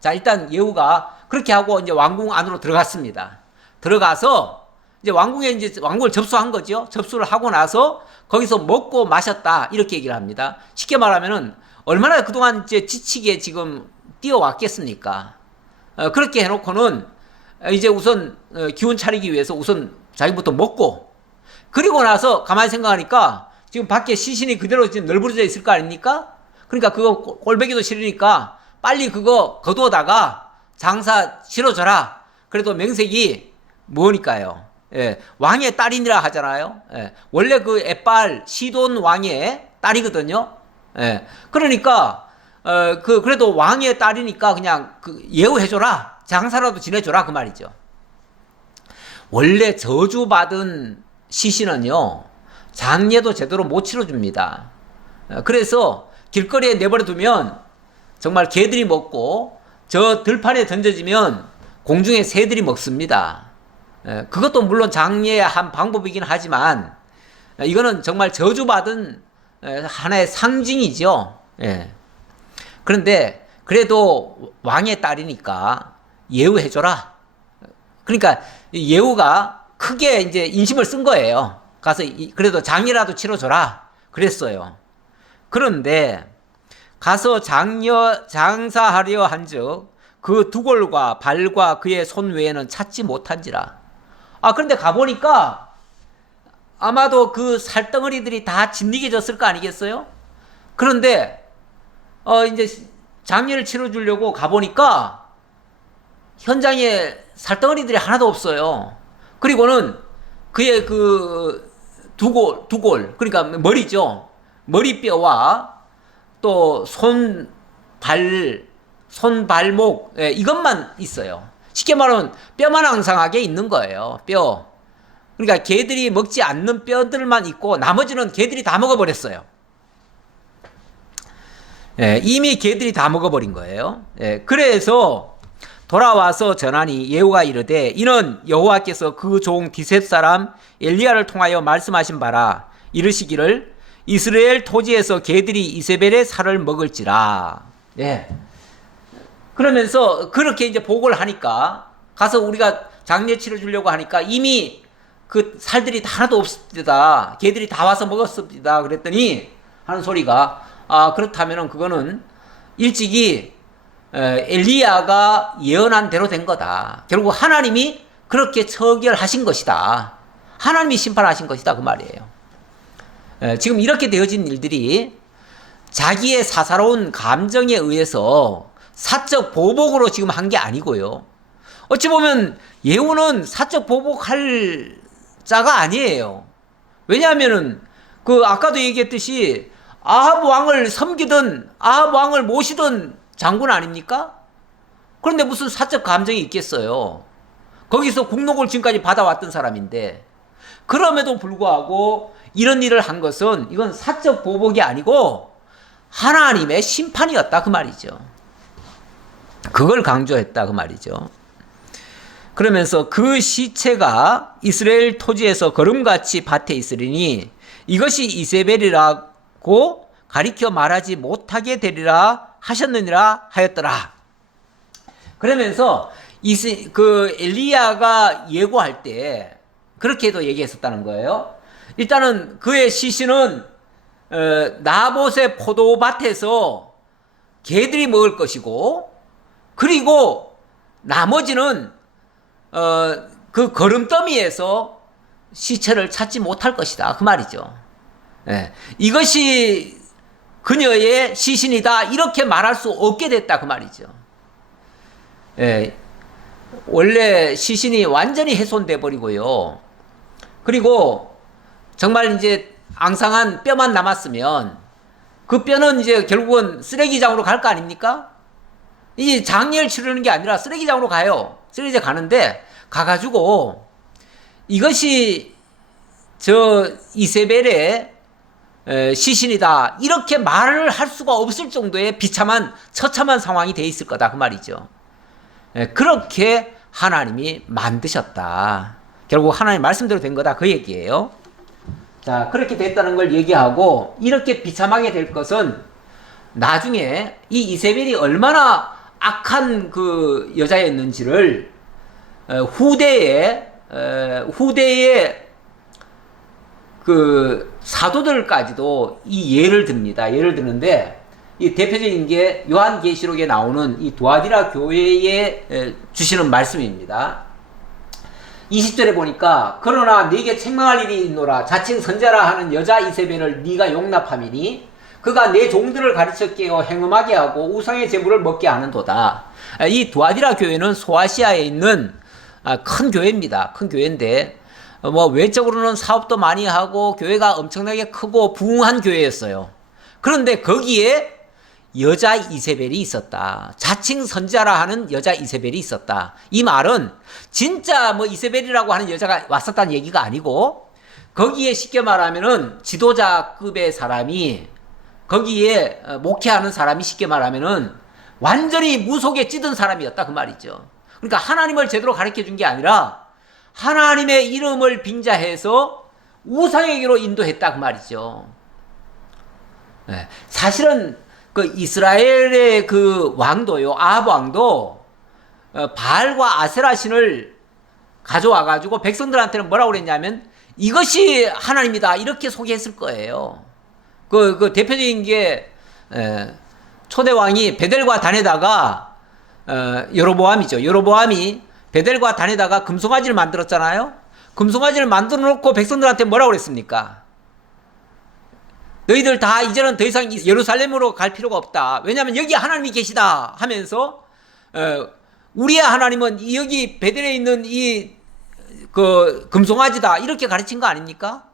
자, 일단 예후가 그렇게 하고 이제 왕궁 안으로 들어갔습니다. 들어가서 이제 왕궁에 이제 왕궁을 접수한 거죠. 접수를 하고 나서 거기서 먹고 마셨다 이렇게 얘기를 합니다. 쉽게 말하면은 얼마나 그동안 이제 지치게 지금 뛰어왔겠습니까? 그렇게 해놓고는 이제 우선 기운 차리기 위해서 우선 자기부터 먹고 그리고 나서 가만히 생각하니까 지금 밖에 시신이 그대로 지금 널브러져 있을 거 아닙니까? 그러니까 그거 꼴배기도 싫으니까 빨리 그거 거두어다가 장사 치러줘라. 그래도 명색이 뭐니까요? 왕의 딸이니라 하잖아요. 원래 그 에빨 시돈 왕의 딸이거든요. 그러니까 그래도 왕의 딸이니까 그냥 예우해줘라. 장사라도 지내줘라 그 말이죠. 원래 저주받은 시신은요 장례도 제대로 못 치러줍니다. 그래서 길거리에 내버려 두면 정말 개들이 먹고 저 들판에 던져지면 공중에 새들이 먹습니다. 그것도 물론 장례의 한 방법이긴 하지만 이거는 정말 저주받은 하나의 상징이죠. 그런데 그래도 왕의 딸이니까 예우해줘라. 그러니까 예후가 크게 이제 인심을 쓴 거예요. 가서 그래도 장이라도 치러줘라. 그랬어요. 그런데 가서 장사하려 한즉 그 두골과 발과 그의 손 외에는 찾지 못한지라. 그런데 가보니까 아마도 그 살덩어리들이 다 짓니게 졌을 거 아니겠어요? 그런데 이제 장례를 치러주려고 가보니까 현장에 살덩어리들이 하나도 없어요. 그리고는 그의 그 두골, 그러니까 머리죠. 머리뼈와 또 손발목, 이것만 있어요. 쉽게 말하면 뼈만 앙상하게 있는 거예요. 뼈. 그러니까 개들이 먹지 않는 뼈들만 있고 나머지는 개들이 다 먹어버렸어요. 예, 이미 개들이 다 먹어버린 거예요. 예, 그래서 돌아와서 전하니 예후가 이르되 이는 여호와께서 그 종 디셉 사람 엘리야를 통하여 말씀하신 바라. 이르시기를 이스라엘 토지에서 개들이 이세벨의 살을 먹을지라. 예. 그러면서 그렇게 이제 보고를 하니까 가서 우리가 장례 치러 주려고 하니까 이미 그 살들이 하나도 없습니다. 개들이 다 와서 먹었습니다. 그랬더니 하는 소리가 그렇다면은 그거는 일찍이 엘리야가 예언한 대로 된 거다. 결국 하나님이 그렇게 처결하신 것이다. 하나님이 심판하신 것이다. 그 말이에요. 지금 이렇게 되어진 일들이 자기의 사사로운 감정에 의해서 사적 보복으로 지금 한 게 아니고요. 어찌 보면 예후는 사적 보복할 자가 아니에요. 왜냐하면은 그 아까도 얘기했듯이 아합 왕을 섬기던 아합 왕을 모시던 장군 아닙니까? 그런데 무슨 사적 감정이 있겠어요. 거기서 국록을 지금까지 받아왔던 사람인데 그럼에도 불구하고 이런 일을 한 것은 이건 사적 보복이 아니고 하나님의 심판이었다 그 말이죠. 그걸 강조했다 그 말이죠. 그러면서 그 시체가 이스라엘 토지에서 거름같이 밭에 있으리니 이것이 이세벨이라고 가리켜 말하지 못하게 되리라 하셨느니라 하였더라. 그러면서 그 엘리야가 예고할 때 그렇게도 얘기했었다는 거예요. 일단은 그의 시신은 나봇의 포도밭에서 개들이 먹을 것이고, 그리고 나머지는 그 거름더미에서 시체를 찾지 못할 것이다 그 말이죠. 예, 이것이 그녀의 시신이다 이렇게 말할 수 없게 됐다 그 말이죠. 예, 원래 시신이 완전히 훼손돼 버리고요. 그리고 정말 이제 앙상한 뼈만 남았으면 그 뼈는 이제 결국은 쓰레기장으로 갈 거 아닙니까? 이 장례를 치르는 게 아니라 쓰레기장으로 가요. 쓰레기장 가는데 가가지고 이것이 저 이세벨의 시신이다 이렇게 말을 할 수가 없을 정도의 비참한 처참한 상황이 돼 있을 거다 그 말이죠. 그렇게 하나님이 만드셨다. 결국 하나님 말씀대로 된 거다 그 얘기예요. 자, 그렇게 됐다는 걸 얘기하고 이렇게 비참하게 될 것은 나중에 이 이세벨이 얼마나 악한 그 여자였는지를 후대에 그 사도들까지도 이 예를 듭니다. 예를 드는데 이 대표적인 게 요한계시록에 나오는 이 두아디라 교회에 주시는 말씀입니다. 20절에 보니까 그러나 네게 책망할 일이 있노라. 자칭 선자라 하는 여자 이세벨을 네가 용납함이니 그가 내 종들을 가르쳐 깨어 행음하게 하고 우상의 제물을 먹게 하는도다. 이 두아디라 교회는 소아시아에 있는 큰 교회입니다. 큰 교회인데 뭐 외적으로는 사업도 많이 하고 교회가 엄청나게 크고 부흥한 교회였어요. 그런데 거기에 여자 이세벨이 있었다. 자칭 선자라 하는 여자 이세벨이 있었다. 이 말은 진짜 뭐 이세벨이라고 하는 여자가 왔었다는 얘기가 아니고 거기에 쉽게 말하면은 지도자급의 사람이 거기에 목회하는 사람이 쉽게 말하면은 완전히 무속에 찌든 사람이었다 그 말이죠. 그러니까 하나님을 제대로 가르쳐 준 게 아니라 하나님의 이름을 빙자해서 우상에게로 인도했다 그 말이죠. 네. 사실은 그 이스라엘의 그 왕도요, 아합 왕도 바알과 아세라 신을 가져와 가지고 백성들한테는 뭐라고 그랬냐면 이것이 하나님이다 이렇게 소개했을 거예요. 그 대표적인 게 초대 왕이 베델과 단에다가 여로보암이죠. 여로보암이 베델과 단에다가 금송아지를 만들었잖아요. 금송아지를 만들어 놓고 백성들한테 뭐라고 그랬습니까? 너희들 다 이제는 더 이상 예루살렘으로 갈 필요가 없다. 왜냐하면 여기 하나님이 계시다 하면서 우리의 하나님은 여기 베델에 있는 이 그 금송아지다 이렇게 가르친 거 아닙니까?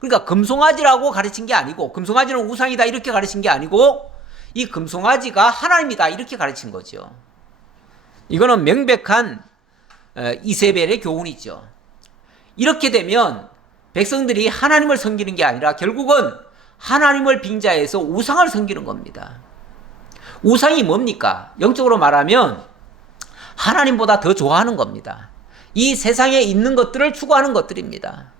그러니까 금송아지라고 가르친 게 아니고 금송아지는 우상이다 이렇게 가르친 게 아니고 이 금송아지가 하나님이다 이렇게 가르친 거죠. 이거는 명백한 이세벨의 교훈이죠. 이렇게 되면 백성들이 하나님을 섬기는 게 아니라 결국은 하나님을 빙자해서 우상을 섬기는 겁니다. 우상이 뭡니까? 영적으로 말하면 하나님보다 더 좋아하는 겁니다. 이 세상에 있는 것들을 추구하는 것들입니다.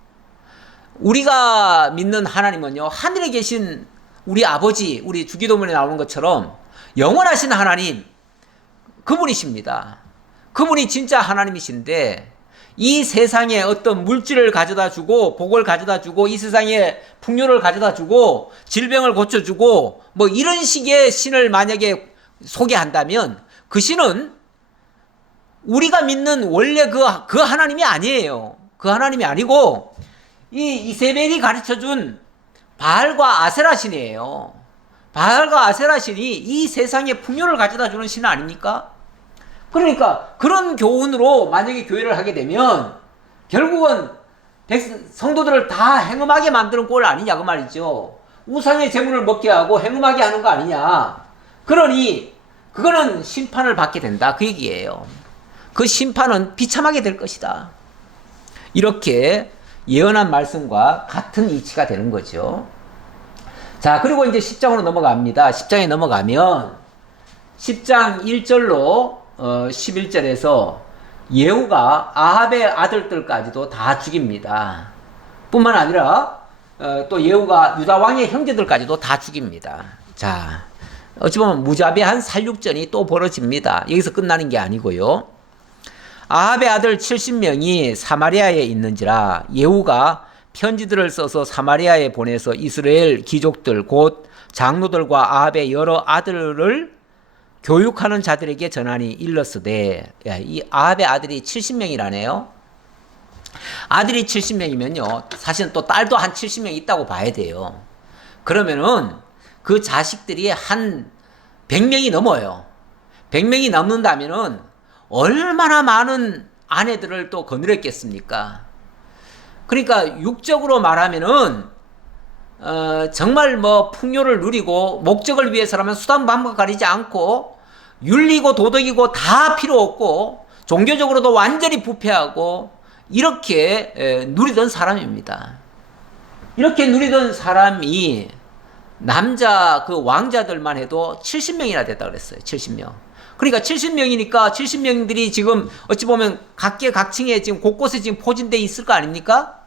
우리가 믿는 하나님은요, 하늘에 계신 우리 아버지, 우리 주기도문에 나오는 것처럼 영원하신 하나님, 그분이십니다. 그분이 진짜 하나님이신데 이 세상에 어떤 물질을 가져다 주고 복을 가져다 주고 이 세상에 풍요를 가져다 주고 질병을 고쳐주고 뭐 이런 식의 신을 만약에 소개한다면 그 신은 우리가 믿는 원래 그 하나님이 아니에요. 그 하나님이 아니고 이 이세벨이 가르쳐준 바알과 아세라 신이에요. 바알과 아세라 신이 이 세상에 풍요를 가져다 주는 신 아닙니까? 그러니까 그런 교훈으로 만약에 교회를 하게 되면 결국은 성도들을 다 행음하게 만드는 꼴 아니냐 그 말이죠. 우상의 재물을 먹게 하고 행음하게 하는 거 아니냐. 그러니 그거는 심판을 받게 된다 그 얘기예요. 그 심판은 비참하게 될 것이다. 이렇게 예언한 말씀과 같은 이치가 되는 거죠. 자, 그리고 이제 10장으로 넘어갑니다. 10장에 넘어가면 10장 1절로 11절에서 예후가 아합의 아들들까지도 다 죽입니다. 뿐만 아니라 또 예후가 유다 왕의 형제들까지도 다 죽입니다. 자, 어찌 보면 무자비한 살육전이 또 벌어집니다. 여기서 끝나는 게 아니고요. 아합의 아들 70명이 사마리아에 있는지라 예후가 편지들을 써서 사마리아에 보내서 이스라엘 귀족들 곧 장로들과 아합의 여러 아들을 교육하는 자들에게 전하니 일렀으되, 이 아합의 아들이 70명이라네요. 아들이 70명이면요 사실은 또 딸도 한 70명 있다고 봐야 돼요. 그러면은 그 자식들이 한 100명이 넘어요. 100명이 넘는다면은 얼마나 많은 아내들을 또 거느렸겠습니까? 그러니까 육적으로 말하면은 정말 뭐 풍요를 누리고 목적을 위해서라면 수단 방법 가리지 않고 윤리고 도덕이고 다 필요 없고 종교적으로도 완전히 부패하고 이렇게 누리던 사람입니다. 이렇게 누리던 사람이 남자 그 왕자들만 해도 70명이나 됐다 그랬어요. 70명. 그러니까 70명이니까 70명들이 지금 어찌 보면 각계각층에 지금 곳곳에 지금 포진돼 있을 거 아닙니까?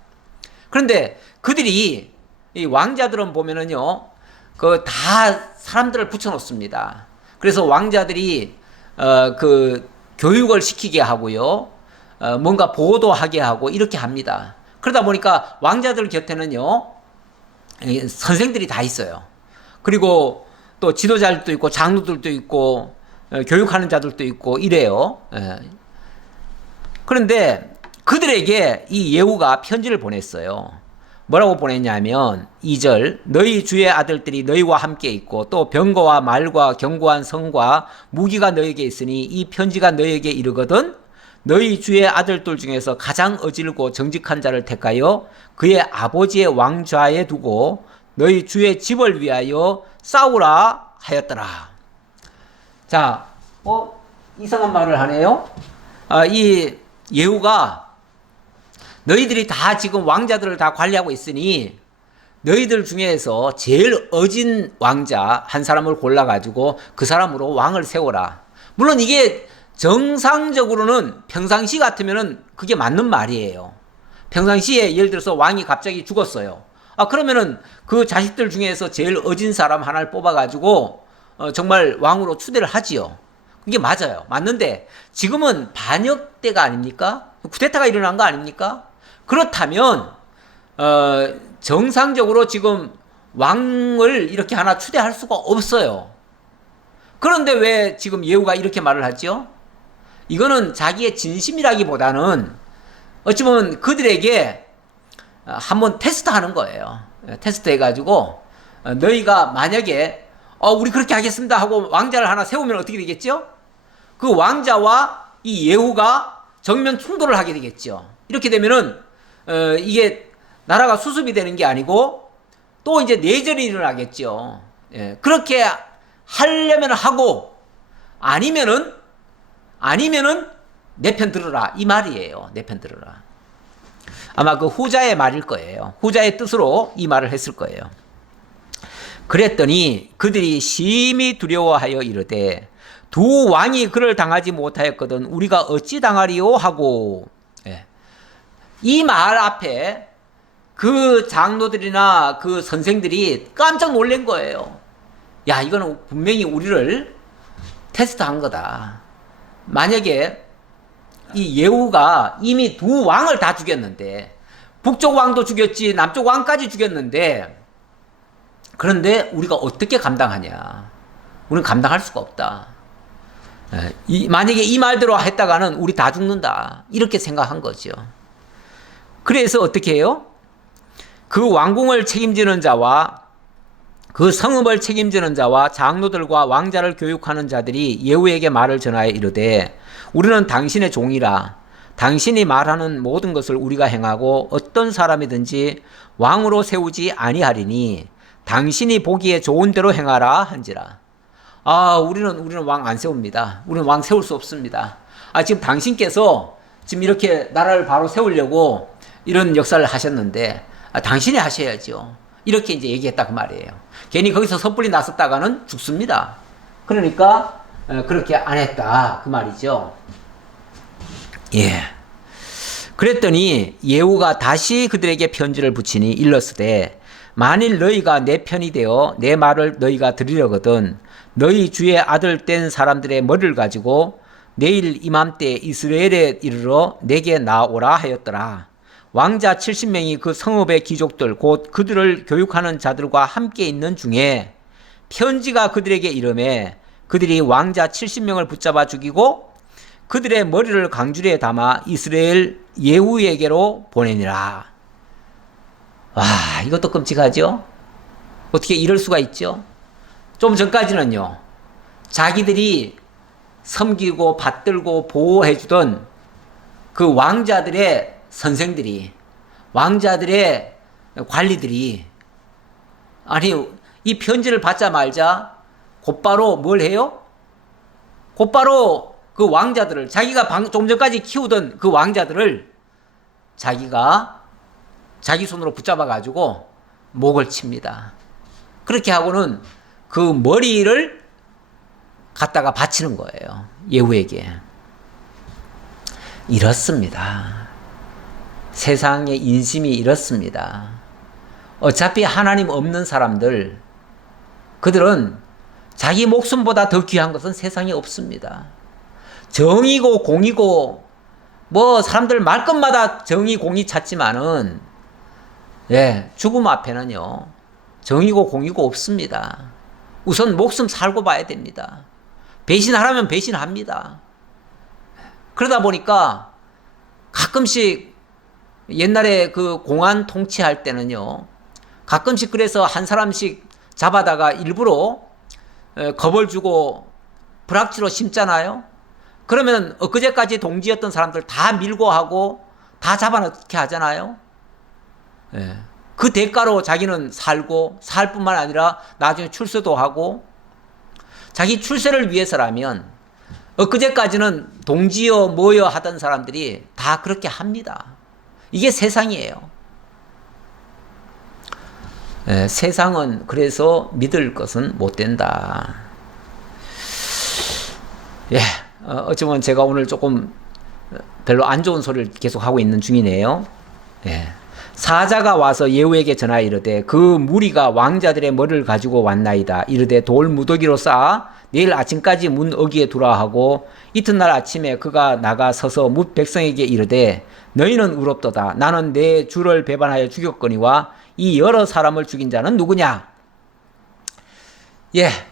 그런데 그들이 이 왕자들은 보면은요, 그 다 사람들을 붙여놓습니다. 그래서 왕자들이 그 교육을 시키게 하고요, 뭔가 보호도 하게 하고 이렇게 합니다. 그러다 보니까 왕자들 곁에는요, 선생들이 다 있어요. 그리고 또 지도자들도 있고 장로들도 있고 교육하는 자들도 있고 이래요. 그런데 그들에게 이 예후가 편지를 보냈어요. 뭐라고 보냈냐면 2절 너희 주의 아들들이 너희와 함께 있고 또 병거와 말과 견고한 성과 무기가 너희에게 있으니 이 편지가 너희에게 이르거든 너희 주의 아들들 중에서 가장 어질고 정직한 자를 택하여 그의 아버지의 왕좌에 두고 너희 주의 집을 위하여 싸우라 하였더라. 자, 이상한 말을 하네요. 이 예후가 너희들이 다 지금 왕자들을 다 관리하고 있으니 너희들 중에서 제일 어진 왕자 한 사람을 골라가지고 그 사람으로 왕을 세워라. 물론 이게 정상적으로는 평상시 같으면은 그게 맞는 말이에요. 평상시에 예를 들어서 왕이 갑자기 죽었어요. 그러면은 그 자식들 중에서 제일 어진 사람 하나를 뽑아가지고 정말 왕으로 추대를 하지요. 그게 맞아요. 맞는데 지금은 반역 때가 아닙니까? 쿠데타가 일어난 거 아닙니까? 그렇다면 정상적으로 지금 왕을 이렇게 하나 추대할 수가 없어요. 그런데 왜 지금 예후가 이렇게 말을 하죠? 이거는 자기의 진심이라기보다는 어찌 보면 그들에게 한번 테스트하는 거예요. 테스트 해가지고 너희가 만약에 우리 그렇게 하겠습니다 하고 왕자를 하나 세우면 어떻게 되겠죠? 그 왕자와 이 예후가 정면 충돌을 하게 되겠죠. 이렇게 되면은 이게 나라가 수습이 되는 게 아니고 또 이제 내전이 일어나겠죠. 그렇게 하려면 하고 아니면은 내 편 들으라 이 말이에요. 내 편 들으라. 아마 그 후자의 말일 거예요. 후자의 뜻으로 이 말을 했을 거예요. 그랬더니 그들이 심히 두려워하여 이르되 두 왕이 그를 당하지 못하였거든 우리가 어찌 당하리요 하고. 예. 이 말 앞에 그 장로들이나 그 선생들이 깜짝 놀란 거예요. 야, 이거는 분명히 우리를 테스트한 거다. 만약에 이 예후가 이미 두 왕을 다 죽였는데, 북쪽 왕도 죽였지 남쪽 왕까지 죽였는데, 그런데 우리가 어떻게 감당하냐. 우리는 감당할 수가 없다. 만약에 이 말대로 했다가는 우리 다 죽는다. 이렇게 생각한 거죠. 그래서 어떻게 해요? 그 왕궁을 책임지는 자와 그 성읍을 책임지는 자와 장로들과 왕자를 교육하는 자들이 예후에게 말을 전하여 이르되 우리는 당신의 종이라. 당신이 말하는 모든 것을 우리가 행하고 어떤 사람이든지 왕으로 세우지 아니하리니 당신이 보기에 좋은 대로 행하라 한지라. 우리는 왕 안 세웁니다. 우리는 왕 세울 수 없습니다. 지금 당신께서 지금 이렇게 나라를 바로 세우려고 이런 역사를 하셨는데 당신이 하셔야죠. 이렇게 이제 얘기했다 그 말이에요. 괜히 거기서 섣불리 나섰다가는 죽습니다. 그러니까 그렇게 안 했다 그 말이죠. 예. 그랬더니 예후가 다시 그들에게 편지를 붙이니 일렀으되 만일 너희가 내 편이 되어 내 말을 너희가 들으려거든 너희 주의 아들 된 사람들의 머리를 가지고 내일 이맘때 이스라엘에 이르러 내게 나오라 하였더라. 왕자 70명이 그 성읍의 귀족들 곧 그들을 교육하는 자들과 함께 있는 중에 편지가 그들에게 이르매 그들이 왕자 70명을 붙잡아 죽이고 그들의 머리를 강주리에 담아 이스라엘 예후에게로 보내니라. 와, 이것도 끔찍하죠? 어떻게 이럴 수가 있죠? 좀 전까지는요, 자기들이 섬기고 받들고 보호해주던 그 왕자들의 선생들이, 왕자들의 관리들이, 아니, 이 편지를 받자마자 곧바로 뭘 해요? 곧바로 그 왕자들을, 자기가 좀 전까지 키우던 그 왕자들을 자기가 자기 손으로 붙잡아가지고 목을 칩니다. 그렇게 하고는 그 머리를 갖다가 바치는 거예요. 예후에게. 이렇습니다. 세상의 인심이 이렇습니다. 어차피 하나님 없는 사람들, 그들은 자기 목숨보다 더 귀한 것은 세상에 없습니다. 정의고 공이고 뭐 사람들 말끝마다 정의 공의 찾지만은 죽음 앞에는요 정의고 공이고 없습니다. 우선 목숨 살고 봐야 됩니다. 배신하라면 배신합니다. 그러다 보니까 가끔씩 옛날에 그 공안 통치할 때는요 가끔씩 그래서 한 사람씩 잡아다가 일부러 겁을 주고 불악지로 심잖아요. 그러면 엊그제까지 동지였던 사람들 다 밀고 하고 다 잡아넣게 하잖아요. 그 대가로 자기는 살고 살 뿐만 아니라 나중에 출세도 하고 자기 출세를 위해서라면 엊그제까지는 동지여 뭐여 하던 사람들이 다 그렇게 합니다. 이게 세상이에요. 세상은 그래서 믿을 것은 못 된다. 어쩌면 제가 오늘 조금 별로 안 좋은 소리를 계속 하고 있는 중이네요. 사자가 와서 예후에게 전하여 이르되 그 무리가 왕자들의 머리를 가지고 왔나이다. 이르되 돌 무더기로 쌓아 내일 아침까지 문 어귀에 두라 하고 이튿날 아침에 그가 나가 서서 뭇 백성에게 이르되 너희는 의롭도다. 나는 내 주를 배반하여 죽였거니와 이 여러 사람을 죽인 자는 누구냐?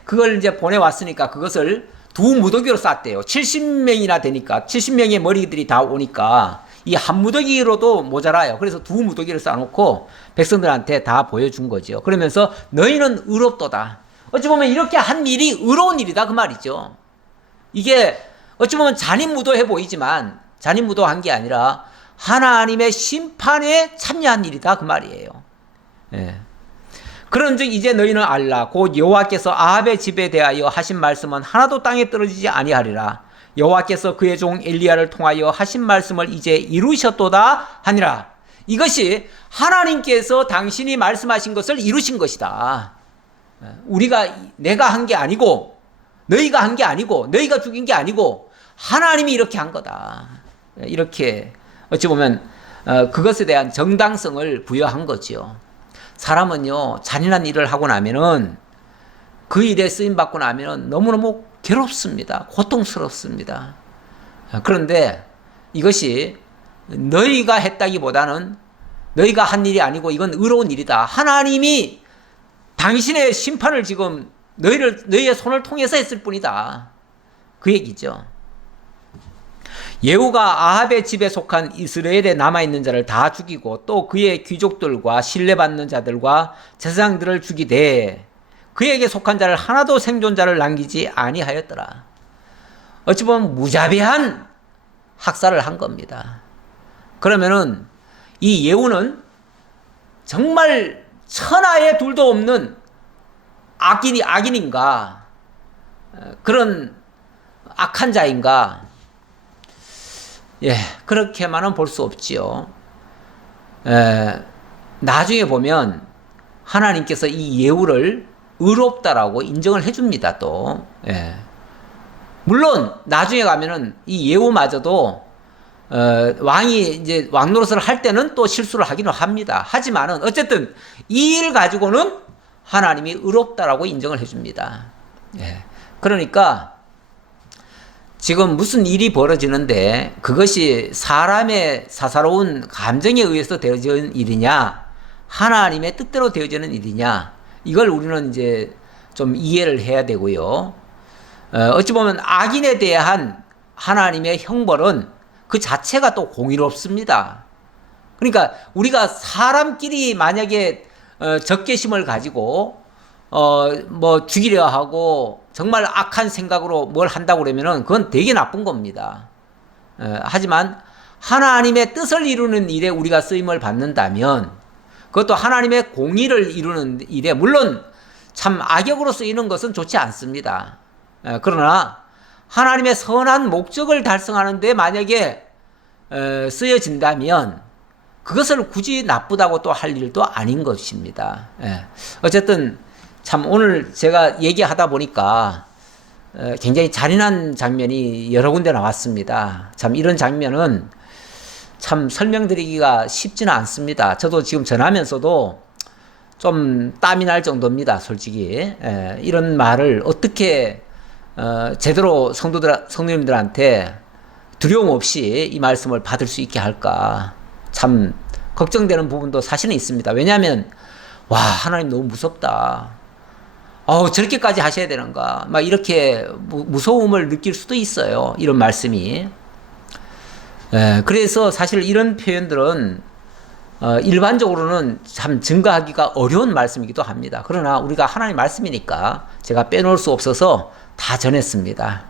그걸 이제 보내왔으니까 그것을 두 무더기로 쌌대요. 70명이나 되니까 70명의 머리들이 다 오니까 이 한 무더기로도 모자라요. 그래서 두 무더기를 쌓아놓고 백성들한테 다 보여준 거죠. 그러면서 너희는 의롭도다. 어찌 보면 이렇게 한 일이 의로운 일이다 그 말이죠. 이게 어찌 보면 잔인무도해 보이지만 잔인무도한 게 아니라 하나님의 심판에 참여한 일이다 그 말이에요. 그런즉 이제 너희는 알라. 곧 여호와께서 아합의 집에 대하여 하신 말씀은 하나도 땅에 떨어지지 아니하리라. 여호와께서 그의 종 엘리야를 통하여 하신 말씀을 이제 이루셨도다 하니라. 이것이 하나님께서 당신이 말씀하신 것을 이루신 것이다. 내가 한 게 아니고, 너희가 한 게 아니고, 너희가 죽인 게 아니고, 하나님이 이렇게 한 거다. 이렇게 어찌 보면 그것에 대한 정당성을 부여한 거죠. 사람은요, 잔인한 일을 하고 나면은 그 일에 쓰임 받고 나면은 너무너무 괴롭습니다. 고통스럽습니다. 그런데 이것이 너희가 했다기보다는 너희가 한 일이 아니고 이건 의로운 일이다. 하나님이 당신의 심판을 지금 너희의 손을 통해서 했을 뿐이다. 그 얘기죠. 예후가 아합의 집에 속한 이스라엘에 남아있는 자를 다 죽이고 또 그의 귀족들과 신뢰받는 자들과 제사장들을 죽이되 그에게 속한 자를 하나도 생존자를 남기지 아니하였더라. 어찌 보면 무자비한 학살을 한 겁니다. 그러면은 이 예후는 정말 천하에 둘도 없는 악인인가? 그런 악한 자인가? 예, 그렇게만은 볼 수 없지요. 나중에 보면 하나님께서 이 예후를 의롭다라고 인정을 해줍니다, 또. 예. 물론, 나중에 가면은 이 예후마저도, 왕이 이제 왕 노릇을 할 때는 또 실수를 하기는 합니다. 하지만은, 어쨌든, 이 일 가지고는 하나님이 의롭다라고 인정을 해줍니다. 예. 그러니까, 지금 무슨 일이 벌어지는데, 그것이 사람의 사사로운 감정에 의해서 되어지는 일이냐, 하나님의 뜻대로 되어지는 일이냐, 이걸 우리는 이제 좀 이해를 해야 되고요. 어찌 보면 악인에 대한 하나님의 형벌은 그 자체가 또 공의롭습니다. 그러니까 우리가 사람끼리 만약에 적개심을 가지고 뭐 죽이려 하고 정말 악한 생각으로 뭘 한다고 그러면은 그건 되게 나쁜 겁니다. 하지만 하나님의 뜻을 이루는 일에 우리가 쓰임을 받는다면 그것도 하나님의 공의를 이루는 일에 물론 참 악역으로 쓰이는 것은 좋지 않습니다. 그러나 하나님의 선한 목적을 달성하는 데 만약에 쓰여진다면 그것을 굳이 나쁘다고 또 할 일도 아닌 것입니다. 어쨌든 참 오늘 제가 얘기하다 보니까 굉장히 잔인한 장면이 여러 군데 나왔습니다. 참 이런 장면은 참 설명드리기가 쉽지는 않습니다. 저도 지금 전하면서도 좀 땀이 날 정도입니다, 솔직히. 이런 말을 어떻게 제대로 성도님들한테 두려움 없이 이 말씀을 받을 수 있게 할까 참 걱정되는 부분도 사실은 있습니다. 왜냐하면 와, 하나님 너무 무섭다. 저렇게까지 하셔야 되는가, 막 이렇게 무서움을 느낄 수도 있어요, 이런 말씀이. 그래서 사실 이런 표현들은 일반적으로는 참 증거하기가 어려운 말씀이기도 합니다. 그러나 우리가 하나님 말씀이니까 제가 빼놓을 수 없어서 다 전했습니다.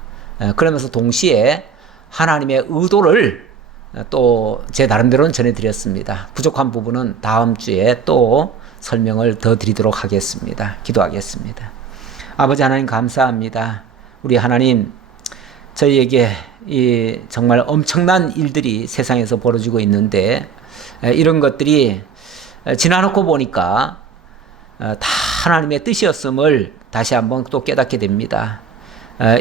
그러면서 동시에 하나님의 의도를 또 제 나름대로는 전해드렸습니다. 부족한 부분은 다음 주에 또 설명을 더 드리도록 하겠습니다. 기도하겠습니다. 아버지 하나님 감사합니다. 우리 하나님, 저희에게 이 정말 엄청난 일들이 세상에서 벌어지고 있는데 이런 것들이 지나놓고 보니까 다 하나님의 뜻이었음을 다시 한번 또 깨닫게 됩니다.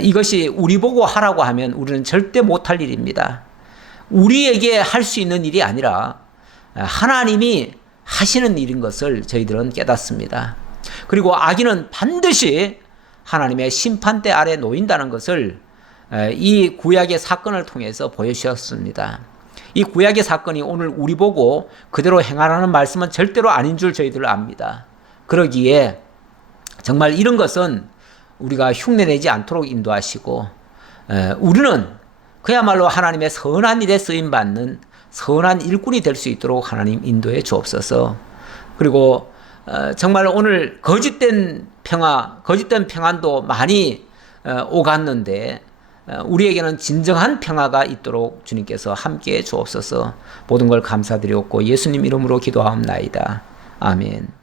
이것이 우리 보고 하라고 하면 우리는 절대 못할 일입니다. 우리에게 할 수 있는 일이 아니라 하나님이 하시는 일인 것을 저희들은 깨닫습니다. 그리고 악인은 반드시 하나님의 심판대 아래 놓인다는 것을 이 구약의 사건을 통해서 보여주셨습니다. 이 구약의 사건이 오늘 우리 보고 그대로 행하라는 말씀은 절대로 아닌 줄 저희들 압니다. 그러기에 정말 이런 것은 우리가 흉내내지 않도록 인도하시고 우리는 그야말로 하나님의 선한 일에 쓰임받는 선한 일꾼이 될 수 있도록 하나님 인도해 주옵소서. 그리고 정말 오늘 거짓된 평안도 많이 오갔는데 우리에게는 진정한 평화가 있도록 주님께서 함께해 주옵소서. 모든 걸 감사드렸고 예수님 이름으로 기도하옵나이다. 아멘.